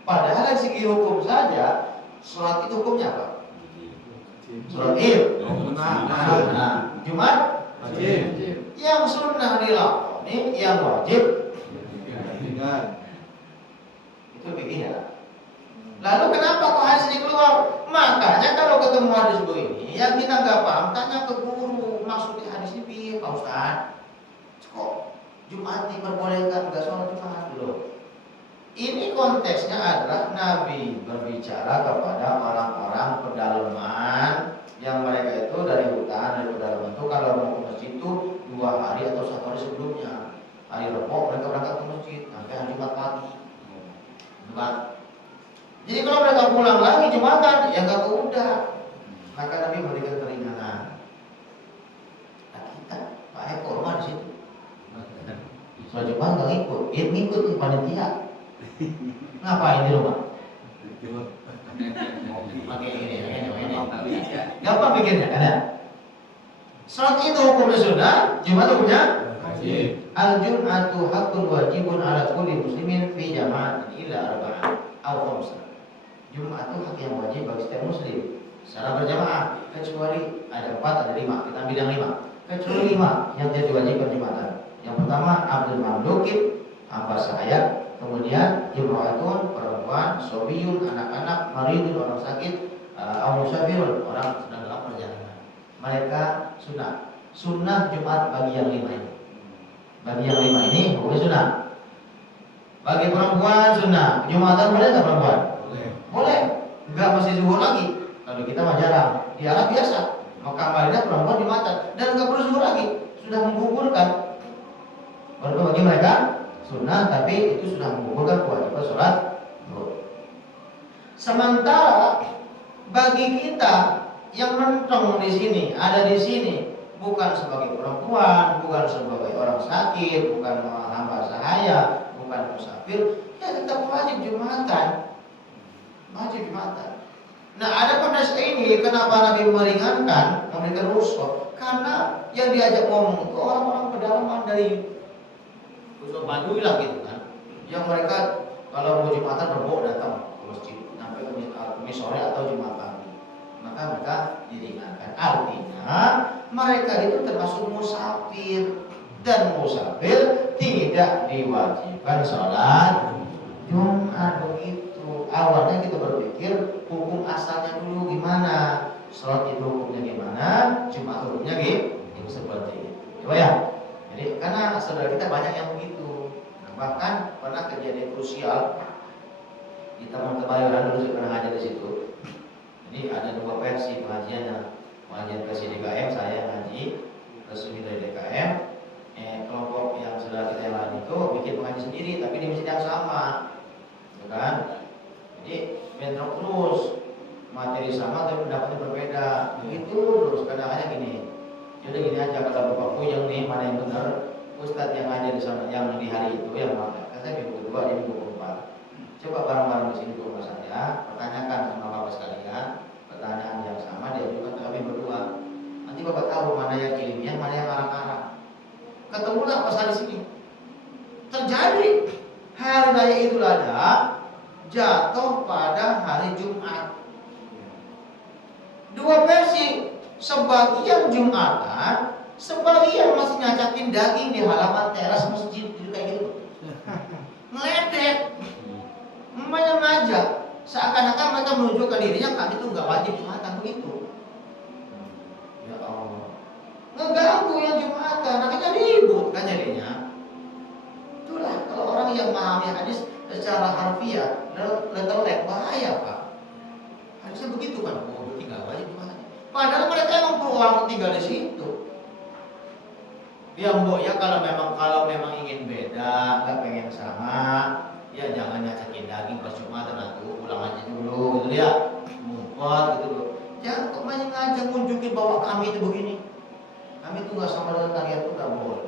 Padahal dari segi hukum saja, sholat itu hukumnya apa? Sholat id. Nah, Jumat yang sunnah dilakoni, yang wajib itu begini ya. Lalu kenapa kok hadis ini keluar? Makanya kalau ketemu hadis begini, yang kita nggak paham, tanya ke guru, maksudnya hadis ini Pak Ustaz. Kok Jumat diperbolehkan nggak sholat Jumat dulu? Ini konteksnya adalah Nabi berbicara kepada orang-orang pedalaman yang mereka itu dari hutan, dari pedalaman itu kalau mau ke masjid itu 2 hari atau 1 hari sebelumnya. Hari Rebo mereka berangkat ke masjid sampai hari Jumat pagi. Jadi kalau mereka pulang lagi Jumatan, ya nggak udah. Maka Nabi memberikan keringanan. Nah kita, Pak Eko rumah di situ. Soal Jumat nggak ngikut, ngikut di panitia. Ngapain di rumah? Pakai ini. Gampang bikinnya, kan ya? Salat itu hukumnya sunnah, Jumat hukumnya wajib. Al-Jum'atu haqqun wajibun ala kulli muslimin fi jama'atin illa arba'ah aw khamsah. Jumat itu hak yang wajib bagi setiap muslim secara berjamaah, kecuali ada 4, ada 5. Kita ambil yang 5. Kecuali 5 yang jadi wajib Jumatan. Yang pertama Abdul Mamlukin, hamba sahaya. Kemudian imra'atun, perempuan, sobiyun, anak-anak, maridun, orang sakit, musafirun, orang sedang dalam perjalanan. Mereka sunnah Jumat bagi yang 5 ini. Bagi yang 5 ini hukumnya sunnah. Bagi perempuan sunnah. Jumatan boleh nggak perempuan? Boleh. Nggak mesti zuhur lagi. Kalau kita mah jarang. Di Arab biasa. Maka Madinah perempuan Jumatan dan nggak perlu zuhur lagi. Sudah menggugurkan. Baru bagi mereka sunnah, tapi itu sudah menggugurkan kewajiban sholat zuhur. Sementara bagi kita yang mentong di sini, ada di sini, bukan sebagai perempuan, bukan sebagai orang sakit, bukan hamba sahaya, bukan musafir, ya tetap wajib Jumatan. Wajib Jumatan. Nah, ada pada ini kenapa Nabi meringankan, memberikan rukhsah? Karena yang diajak ngomong itu orang-orang pedalaman dari Baduy lah gitu kan. Yang mereka kalau mau Jumatan Rebo datang ke masjid sampai ke sore atau Jumat pagi. Maka mereka diringankan. Artinya mereka itu termasuk musafir, dan musafir tidak diwajibkan sholat Jumat. Begitu. Awalnya kita berpikir hukum asalnya dulu gimana, sholat itu hukumnya gimana, Jumat hukumnya gitu. Itu seperti itu. Coba ya. Jadi karena saudara kita banyak yang begitu. Nah, bahkan pernah kejadian krusial di Taman Kebayoran dulu saya pernah ngajar di situ. Jadi ada 2 versi pengajiannya. Pengajian versi DKM, saya ngaji resmi dari DKM. Kelompok yang saudara kita yang lain itu bikin pengajian sendiri, tapi di masjid yang sama, kan? Jadi bentrok terus, materi sama tapi pendapatnya berbeda. Begitu terus, kadang-kadang gini. Jadi gini aja, kalau Bapak puyeng nih mana yang benar, Ustadz yang ngajar di sana, yang di hari itu yang mana? Saya minggu kedua, dia minggu keempat. Coba bareng-bareng di sini ke rumah saya, pertanyakan sama Bapak sekalian, pertanyaan yang sama dia juga kami berdua. Nanti Bapak tahu mana yang ilmiah, mana yang arang-arang. Ketemulah pas di sini. Terjadi hari raya Idul Adha jatuh pada hari Jumat. 2 versi. Sebagian Jumatan Sebagian masih ngacakin daging di halaman teras masjid gitu kayak gitu. Ngeledek. Namanya ngajak. Seakan-akan mereka menunjukkan dirinya kami tuh nggak wajib Jumatan begitu. Ya Allah. Ngeganggu yang Jumatan, akhirnya ribut kan jadinya. Itulah kalau orang yang memahami hadis secara harfiah, letter bahaya Pak. Harusnya begitu kan, oh berarti nggak wajib Jumatan. Padahal mereka emang peluang tinggal di situ. Ya mbok ya kalau memang ingin beda, nggak pengen sama, ya jangan nyacakin daging pas Jumatan, aku pulang aja dulu gitu ya, ngumpet gitu loh. Jangan kok main ngajak nunjukin bahwa kami itu begini, kami itu nggak sama dengan kalian tuh nggak boleh.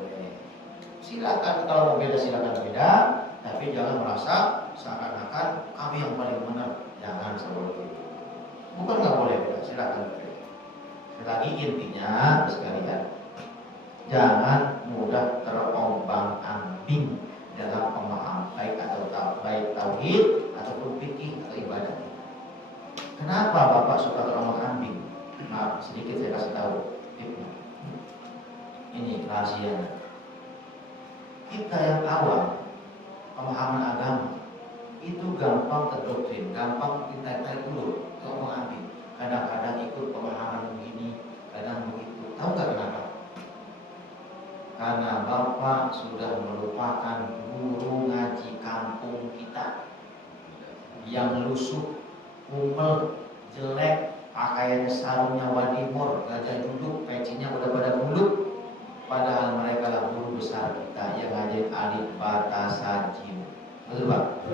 Silakan kalau mau beda silakan beda, tapi jangan merasa seakan-akan kami yang paling benar, jangan seperti itu. Bukan nggak boleh beda, silakan beda. Lagi intinya sekalian, jangan mudah terombang-ambing dalam pemahaman baik tauhid ataupun fikih atau ibadah. Kenapa Bapak suka terombang-ambing? Nah, sedikit saya kasih tahu. Ini rahasianya. Kita yang awam pemahaman agama itu gampang terdoktrin, gampang kita tarik dulu terombang-ambing. Kadang-kadang ikut pemahaman begini, kadang begitu. Tahu nggak kenapa? Karena Bapak sudah melupakan guru ngaji kampung kita yang lusuh, umel, jelek, pakaiannya sarungnya wadimor, gajah duduk, pecinya udah pada bulu. Padahal mereka lah guru besar kita yang ngajarin alif bata sajim. Betul Pak?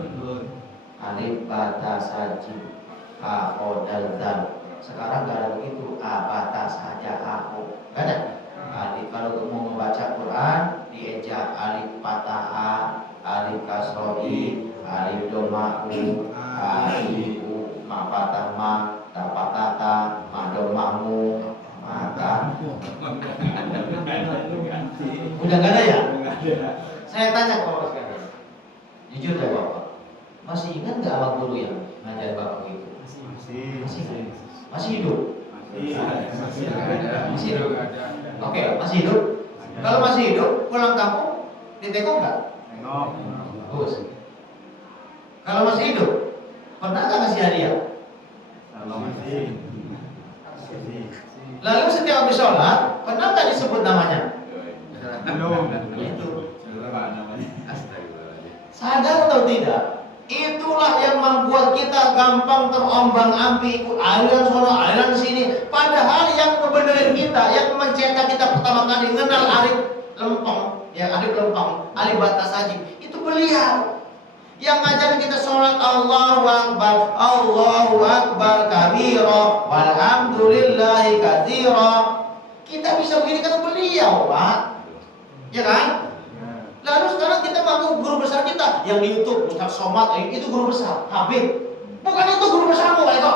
Alif bata sajim, a o dal dal. Sekarang gak ada begitu, a bata saja a o. Gak ada. Alif kalau mau membaca Quran dieja alif patah a, alif kasroi, alif doma'u, alif ma patah ma, ta patah ta, ma doma'mu, maka udah gak ada ya? Saya tanya ke Bapak sekalian, jujur deh Bapak, masih ingat gak sama guru yang ngajar Bapak itu? Masih hidup? Masih hidup. Oke, masih hidup. Kalau masih hidup, pulang kampung ditengok nggak? Tengok. Bagus. Kalau masih hidup, pernah nggak ngasih hadiah? Kalau masih. Lalu setiap habis sholat, pernah nggak disebut namanya? Belum. Itu. Astagfirullahaladzim. Sadar atau tidak? Itulah yang membuat kita gampang terombang-ambing, ikut aliran sono, aliran sini. Padahal yang ngebenerin kita, yang mencetak kita pertama kali mengenal alif lempeng, ya alif lempeng, alif batas sajim, itu beliau. Yang ngajarin kita sholat Allahu Akbar kabira, walhamdulillahi katsira. Kita bisa begini karena beliau, Pak. Ya kan? Lalu sekarang kita mampu guru besar kita yang di YouTube Ustaz Somad, itu guru besar, Habib. Bukan itu guru besarmu, Pak itu.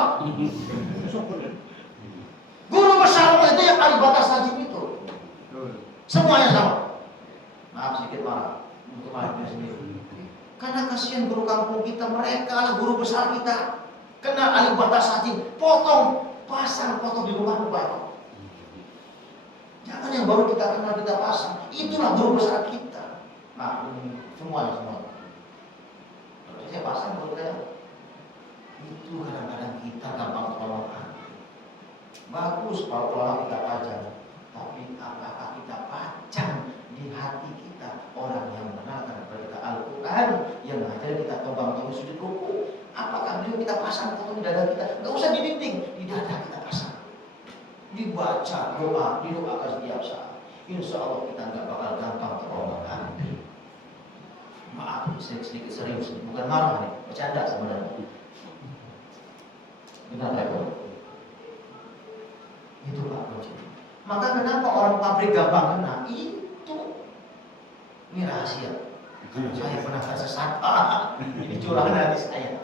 Guru besarmu itu yang alif batas sajim itu. Semuanya sama. Maaf sedikit marah untuk Habibnya sendiri. Karena kasihan guru kampung kita, mereka lah guru besar kita. Kenal alif batas sajim, potong, pasang foto di rumahmu, Pak. Jangan yang baru kita kenal kita pasang. Itulah guru besar kita. Nah, semua. Kalau saya pasang menurut saya, itu kadang-kadang kita gampang terlalu bagus kalau pola kita pajang, tapi apakah kita pajang di hati kita orang yang mengenalkan kepada kita Al-Quran yang ngajar kita tombang-tombang sujud ruku? Apakah beliau kita pasang foto di dada kita? Gak usah di dinding, di dada kita pasang. Dibaca doa, didoakan setiap saat. Insya Allah kita nggak bakal gampang terombang-ambing. Maaf, sedikit serius, bukan marah nih, bercanda sebenarnya. Benar ya, itu Pak kunci. Maka kenapa orang pabrik gampang kena? Ini rahasia. Saya pernah tersesat. Ini curahan hati saya.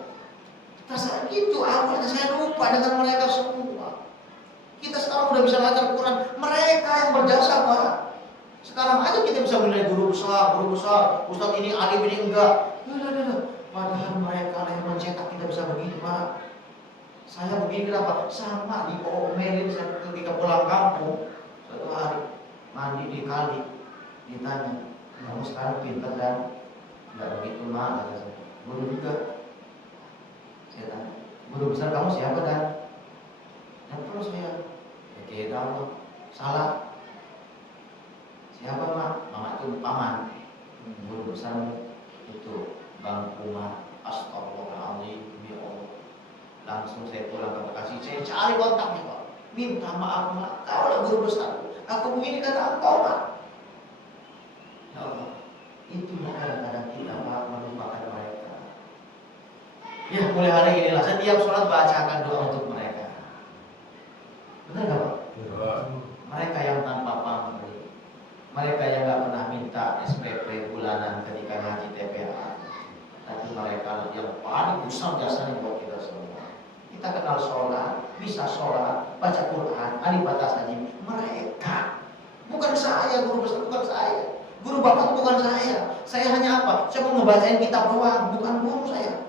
Tersesat gitu, awalnya saya lupa dengan mereka semua. Kita sekarang udah bisa belajar Quran. Mereka yang berjasa, Pak. Sekarang aja kita bisa menilai guru besar, Ustaz ini alim ini enggak. Padahal mereka yang mencetak kita bisa begini, Pak. Saya begini kenapa? Sama diomelin saya ketika pulang kampung. Suatu hari mandi Ditanya, kamu sekarang pintar kan? Enggak begitu mah, kata saya. Guru juga. Saya tanya, guru besar kamu siapa kan? Yang terus saya, ya kayak kamu salah. Siapa mak? Mama itu paman. Guru besar itu Bang Umar. Astagfirullahaladzim, ya Allah. Langsung saya pulang ke Bekasi, saya cari kontaknya Pak. Minta maaf mak, kau lah guru besar. Aku begini kata engkau Pak. Ya Allah, itulah kadang-kadang kita Pak melupakan mereka. Ya mulai hari inilah setiap sholat bacakan doa untuk mereka. Benar nggak Pak? Mereka yang tanpa pamrih, mereka yang nggak pernah minta SPP bulanan ketika ngaji TPA. Tapi mereka yang paling besar jasanya buat kita semua. Kita kenal sholat, bisa sholat, baca Quran, alif batas haji. Mereka, bukan saya, guru besar bukan saya, guru bapak bukan saya. Saya hanya apa? Saya mau ngebacain kitab doang, bukan guru saya.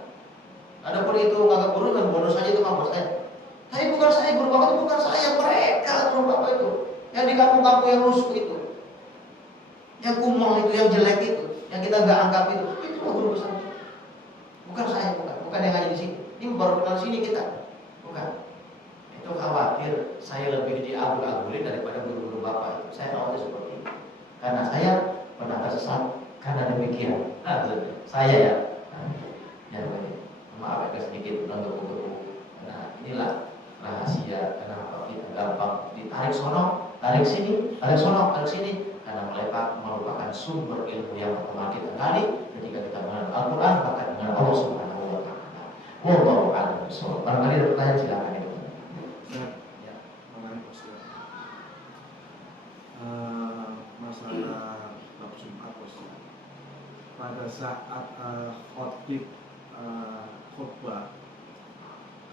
Ada pun itu kakak guru dan bonus saja itu kampus saya. Tapi bukan saya, guru bapak itu bukan saya, mereka guru bapak itu. Yang di kampung-kampung yang rusuh itu, yang kumel itu, yang jelek itu, yang kita nggak anggap itu guru besar. Bukan saya, bukan yang ada di sini. Ini baru kenal sini kita, bukan. Itu khawatir saya lebih diabul-abulin daripada guru-guru bapak itu. Saya khawatir seperti itu. Karena saya pernah tersesat karena demikian. Saya ya, ya maaf agak sedikit menggebu-gebu. Nah inilah rahasia kenapa kita gampang ditarik sono, tarik sini, tarik sono, tarik sini. Karena merupakan sumber ilmu yang pertama kita gali ketika kita mengenal Al-Quran, bahkan dengan Allah Subhanahu wa Ta'ala. Wallahu a'lam bishawab. Barangkali ada pertanyaan, silakan itu. Ya, masalah bab Jumat Ustaz. Pada saat khotib khutbah,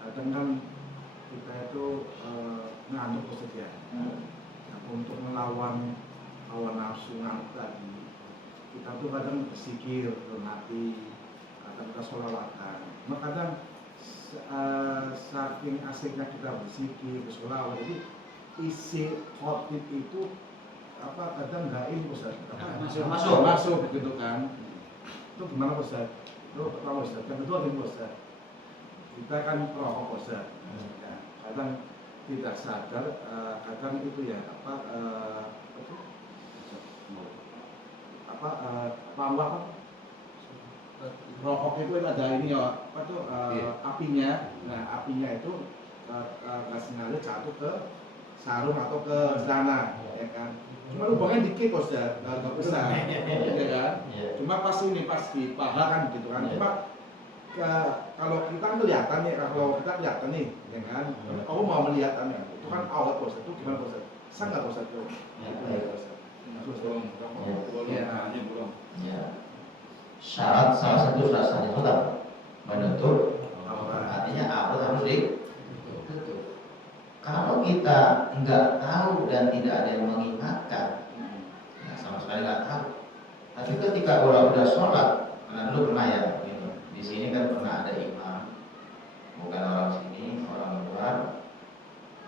kadang kan kita itu ngantuk Ustaz ya. Untuk melawan hawa nafsu ngantuk tadi, kita tuh kadang berzikir, bermati, kadang kita sholawatan. Nah, kadang saking asiknya kita berzikir, bersolawat, jadi isi khotib itu kadang nggak ini Ustaz, masuk begitu kan? Itu gimana Ustaz? Itu pertama Ustaz, yang kedua ini Ustaz, kita kan perokok Ustaz, ya, kadang tidak sadar, kadang itu ya rokok itu ada ini ya apinya. Nah apinya itu nggak sengaja jatuh ke sarung atau ke celana, ya kan. Cuma lubangnya dikit kok nggak besar, ya kan. Cuma pas di paha kan gitu kan. Cuma kalau kita kelihatan nih, kalau kita kelihatan nih, ya kan. Aku mau melihatannya, itu kan aurat Ustaz. Itu gimana Ustaz? Sah nggak Ustaz itu? Belum. Ya. Syarat salah satu syarat sahnya sholat menutup artinya aurat harus ditutup. Kalau kita nggak tahu dan tidak ada yang mengingatkan, ya sama sekali nggak tahu. Tapi ketika orang udah sholat, karena dulu pernah ya, di sini kan pernah ada imam, bukan orang sini, orang luar.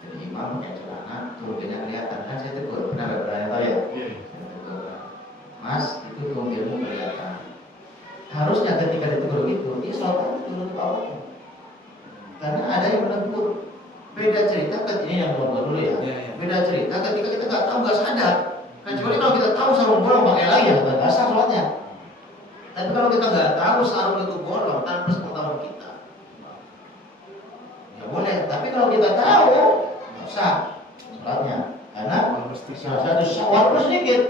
Jadi imam pakai celana, turutannya kelihatan. Kan saya tegur, benar nggak berani tahu ya? Saya tegur, Mas, itu turutanmu kelihatan. Harusnya ketika ditegur itu, dia sholat turun ke awalnya. Karena ada yang menegur. Beda cerita ketika ini yang belum dulu ya. Beda cerita ketika kita nggak tahu, nggak sadar. Kecuali kalau kita tahu sarung bolong pakai lagi ya, nggak sah sholatnya. Tapi kalau kita nggak tahu sarung itu bolong tanpa sepengetahuan kita, ya boleh. Tapi kalau kita tahu, nggak sah sholatnya. Karena salah satu walaupun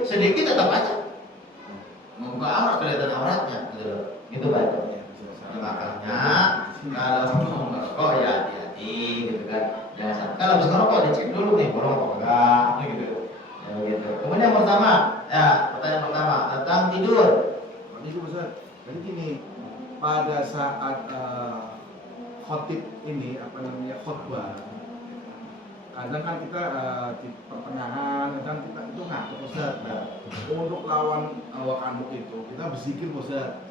sedikit tetap aja membuka aurat, kelihatan auratnya, gitu Pak. Makanya kalau mau ngerokok ya hati-hati, gitu kan. Jangan sampai kalau habis ngerokok dicek dulu nih bolong apa enggak, gitu. Ya begitu. Kemudian yang pertama, pertanyaan pertama tentang tidur. Itu Ustaz. Jadi gini, pada saat khotib ini khutbah, kadang kan kita di pertengahan, kadang kita itu ngantuk Ustaz. Untuk lawan hawa ngantuk itu, kita berzikir Ustaz,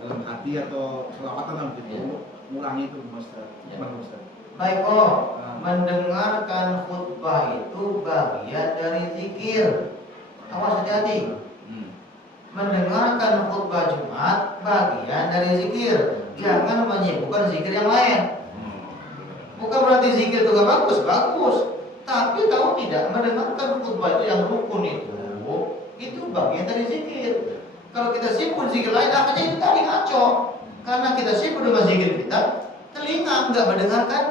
dalam hati atau selawatan gitu, untuk mengurangi itu Ustaz. Gimana Ustaz? Baik mendengarkan khutbah itu bagian dari zikir. Awas hati-hati. mendengarkan khutbah Jumat bagian dari zikir. Jangan menyibukkan zikir yang lain. Bukan berarti zikir itu gak bagus, bagus. Tapi tahu tidak, mendengarkan khutbah itu yang rukun itu bagian dari zikir. Kalau kita sibuk zikir lain, akhirnya itu tadi ngaco. Karena kita sibuk dengan zikir kita, telinga nggak mendengarkan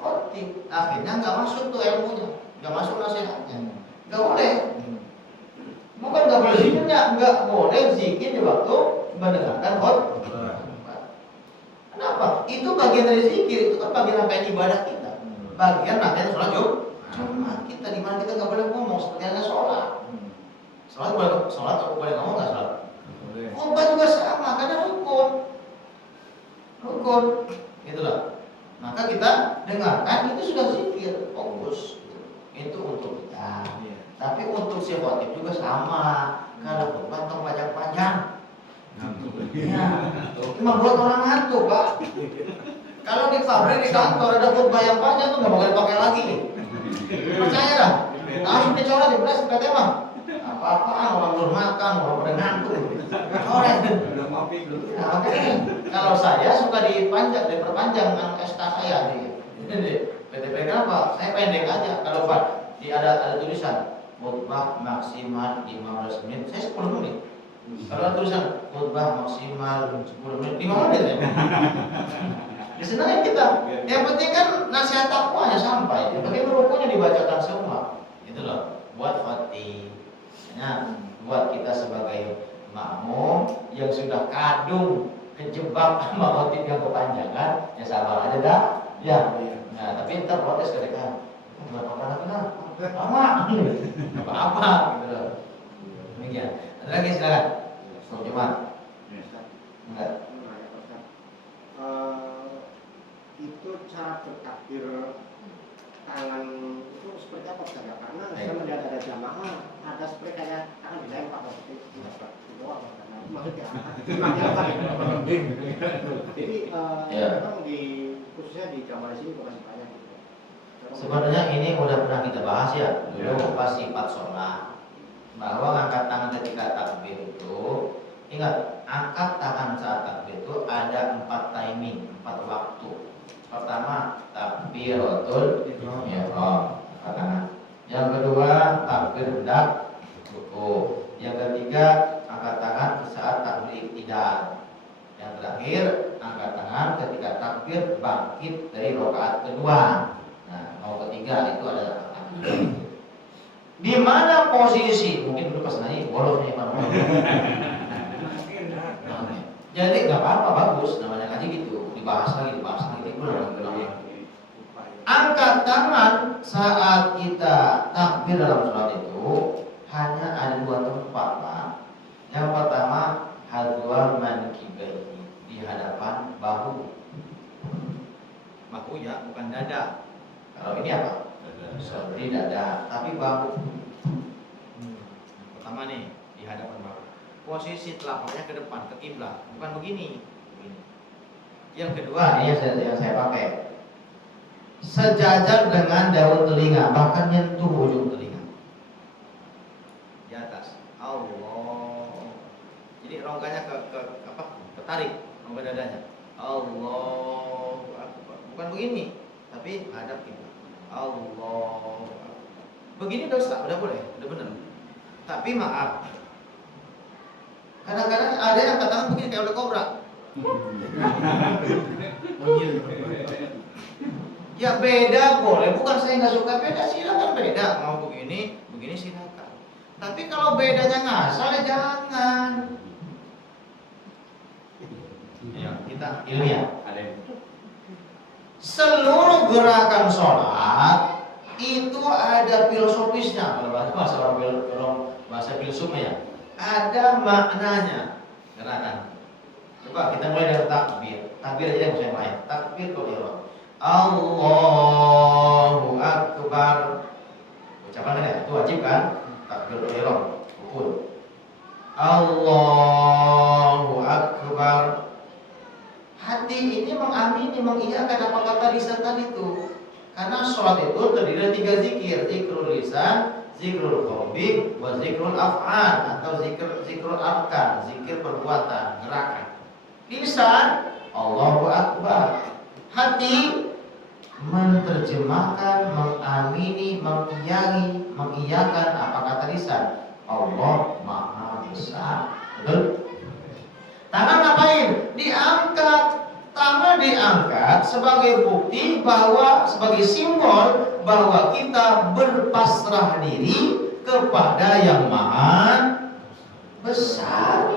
khotib, akhirnya nggak masuk tuh ilmunya, nggak masuk nasihatnya. Nggak boleh. Bukan nggak boleh zikirnya, nggak boleh zikir di waktu mendengarkan khotib. Kenapa? Itu bagian dari zikir, itu kan bagian rangkaian ibadah kita. Bagian rangkaian sholat Jumat kita, di mana kita nggak boleh ngomong seperti hanya sholat. Sholat boleh ngomong nggak sholat? Khutbah juga sama, karena rukun, itulah. Maka kita dengarkan itu sudah zikir, fokus. Itu untuk kita. Tapi untuk si khotib juga sama. Kalau khutbah tong panjang-panjang. Ya, cuma buat orang ngantuk, Pak. Kalau di pabrik, di kantor ada khutbah yang panjang tuh nggak boleh dipakai lagi. Percaya dah. Langsung dicoret di belas PT mah. Apa-apaan orang belum makan, orang pada ngantuk. Coret. Nah, makanya kalau saya suka diperpanjang SK saya di PTP. Kenapa? Saya pendek aja. Kalau Pak ada tulisan khutbah maksimal 15 menit, saya 10 menit. Kalau ada tulisan khutbah maksimal 10 menit, 5 menit ya. Disenangin kita. Yang penting kan nasihat takwanya sampai. Yang penting rukunya dibacakan semua. Gitu loh. Buat khotib. Nah, buat kita sebagai makmum yang sudah kadung kejebak sama khotib yang kepanjangan, ya sabar aja dah. Ya. Nah, tapi ntar protes ketika buat apa lama. Apa-apa gitu loh. Demikian. Ada lagi silakan. Cuma enggak. Itu cara bertakbir tangan itu seperti apa Ustaz? Karena saya melihat ada jamaah, ada seperti kayak tangan dilempar seperti itu doang. Maksudnya jadi memang di khususnya di jamaah sini bukan banyak gitu. Sebenarnya ini udah pernah kita bahas ya dulu pas sifat sholat, bahwa angkat tangan ketika takbir itu, ingat, angkat tangan saat takbir itu ada 4 timing, 4 waktu. Pertama takbiratul ihram, angkat tangan. Yang kedua takbir hendak ruku. Yang ketiga angkat tangan saat takbir iktidal. Yang terakhir angkat tangan ketika takbir bangkit dari rakaat kedua. Nah, mau ketiga itu adalah angkat tangan. Di mana posisi? Mungkin dulu pas nanya bolos nih Pak. Jadi nggak apa-apa, bagus, namanya ngaji gitu, dibahas lagi itu angkat tangan saat kita takbir dalam sholat itu hanya ada 2 tempat, Pak. Yang pertama hadwa mankibaihi, di hadapan bahu ya, bukan dada. Kalau ini apa? Seperti dada, tapi bahu. Pertama nih di hadapan bahu. Posisi telapaknya ke depan, ke kiblat, bukan begini. Yang kedua, ini yang saya pakai, sejajar dengan daun telinga, bahkan nyentuh ujung telinga di atas. Allah. Jadi rongganya ketarik rongga dadanya. Allah. Bukan begini, tapi hadap kiblat. Allah. Begini udah boleh, udah benar. Tapi maaf, kadang-kadang ada yang katakan begini kayak udah kobra. Ya beda boleh, bukan saya nggak suka beda, silakan beda. Mau begini silakan. Tapi kalau bedanya ngasal ya jangan. Ya, kita ilmiah. Seluruh gerakan sholat itu ada filosofisnya. Kalau bahasa filsufnya ya, ada maknanya gerakan. Coba kita mulai dari takbir. Takbir aja yang saya main. Takbir kalau Allahu Akbar. Ucapan kan ya? Itu wajib kan? Takbir ihram, rukun. Allahu Akbar. Hati ini mengamini, mengiyakan apa kata lisan tadi itu. Karena sholat itu terdiri dari 3 zikir. Zikrul lisan, zikrul qalbi wa zikrul af'al atau zikrul arkan, zikir perbuatan, gerakan. Lisan Allahu Akbar. Hati menerjemahkan, mengamini, mengiyakan apa kata lisan. Allah Maha Besar. Betul? Tangan ngapain? Diangkat. Tangan diangkat sebagai bukti bahwa, sebagai simbol bahwa kita berpasrah diri kepada yang Maha Besar.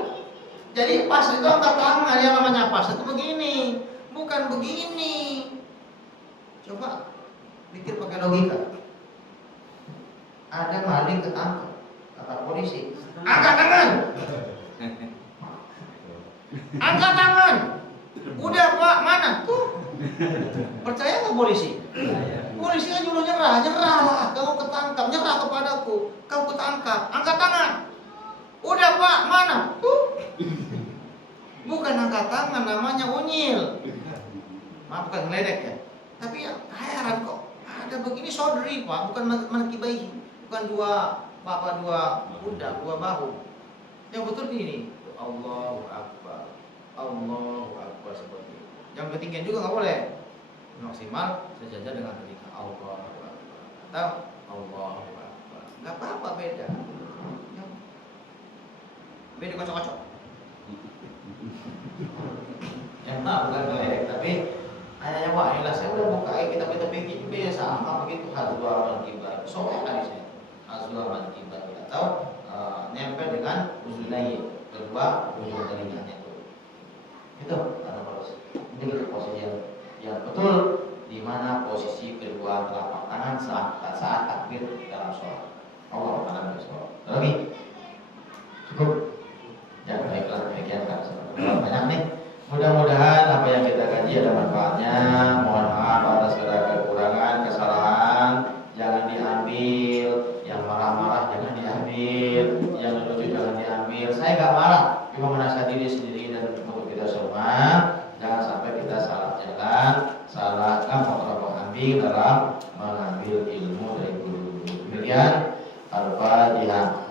Jadi pas itu angkat tangan, yang namanya pas itu begini, bukan begini. Coba pikir pakai logika. Ada maling ketangkep, kata polisi, angkat tangan. Angkat tangan. Udah Pak, mana? Tuh. Percaya nggak polisi? Polisi kan nyuruh nyerah, nyerahlah. Kamu ketangkap, nyerah kepadaku. Kamu ketangkap, angkat tangan. Udah Pak, mana? Tuh. Bukan angkat tangan, namanya unyil. Maaf, bukan ngeledek ya. Tapi ya heran kok. Ada begini sodri Pak, bukan menkibahi. Bukan dua bapak, dua pundak, dua bahu. Yang betul ini. Allahu Akbar. Allahu Akbar seperti itu. Yang ketinggian juga nggak boleh. Maksimal sejajar dengan ketika Allahu Akbar atau Allahu Akbar. Nggak apa-apa, beda. Beda kocok-kocok. Yang bukan ngeledek, tapi hanya wah inilah saya udah buka kitab-kitab fikih juga ya sama begitu hazwa mankibat. Soalnya tadi saya hazwa mankibat atau nempel dengan uzunai kedua ujung telinganya itu. Itu karena ini kita posisi yang betul, di mana posisi kedua telapak tangan saat takbir dalam sholat. Allah akan bersolat. Lagi cukup. Ya baiklah, demikian kan. Banyak nih. Mudah-mudahan apa yang kita kaji ada manfaatnya. Mohon maaf atas segala kekurangan, kesalahan. Jangan diambil. Yang marah-marah jangan diambil. Yang lucu jangan diambil. Saya nggak marah, cuma menasihati diri sendiri dan untuk kita semua. Jangan sampai kita salah jalan, salah ambil dalam mengambil ilmu dari guru. Demikian Al-Fatihah.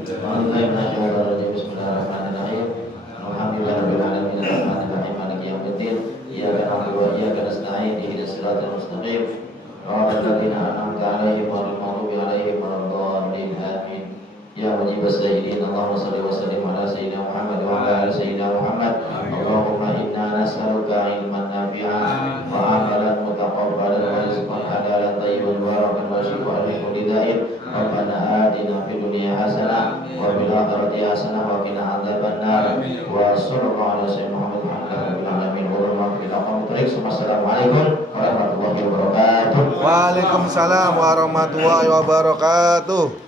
Bismillahirrahmanirrahim. Alhamdulillahirabbil alamin arrahmanirrahim maliki yaumiddin. Iyyaka na'budu wa iyyaka nasta'in ihdinas siratal mustaqim. Shiratal ladzina an'amta 'alaihim ghairil maghdubi 'alaihim waladdallin. Amin. Ya mujibas sa'ilin, Allahumma shalli wa sallim ala sayyidina Muhammad wa ala ali sayyidina Muhammad. Allahumma inna nas'aluka ilman nafi'an wa 'amalan mutaqabbalan wa rizqan halalan thayyiban mubarakan wa shifaan min kulli da'in. Rabbana atina fid dunya hasanah wa fil akhirati hasanah wa qina adzabannar. Wa sallallahu ala sayyidina Muhammad wa ala alihi wa sahbihi. Wassalamualaikum warahmatullahi wabarakatuh. Waalaikumsalam warahmatullahi wabarakatuh.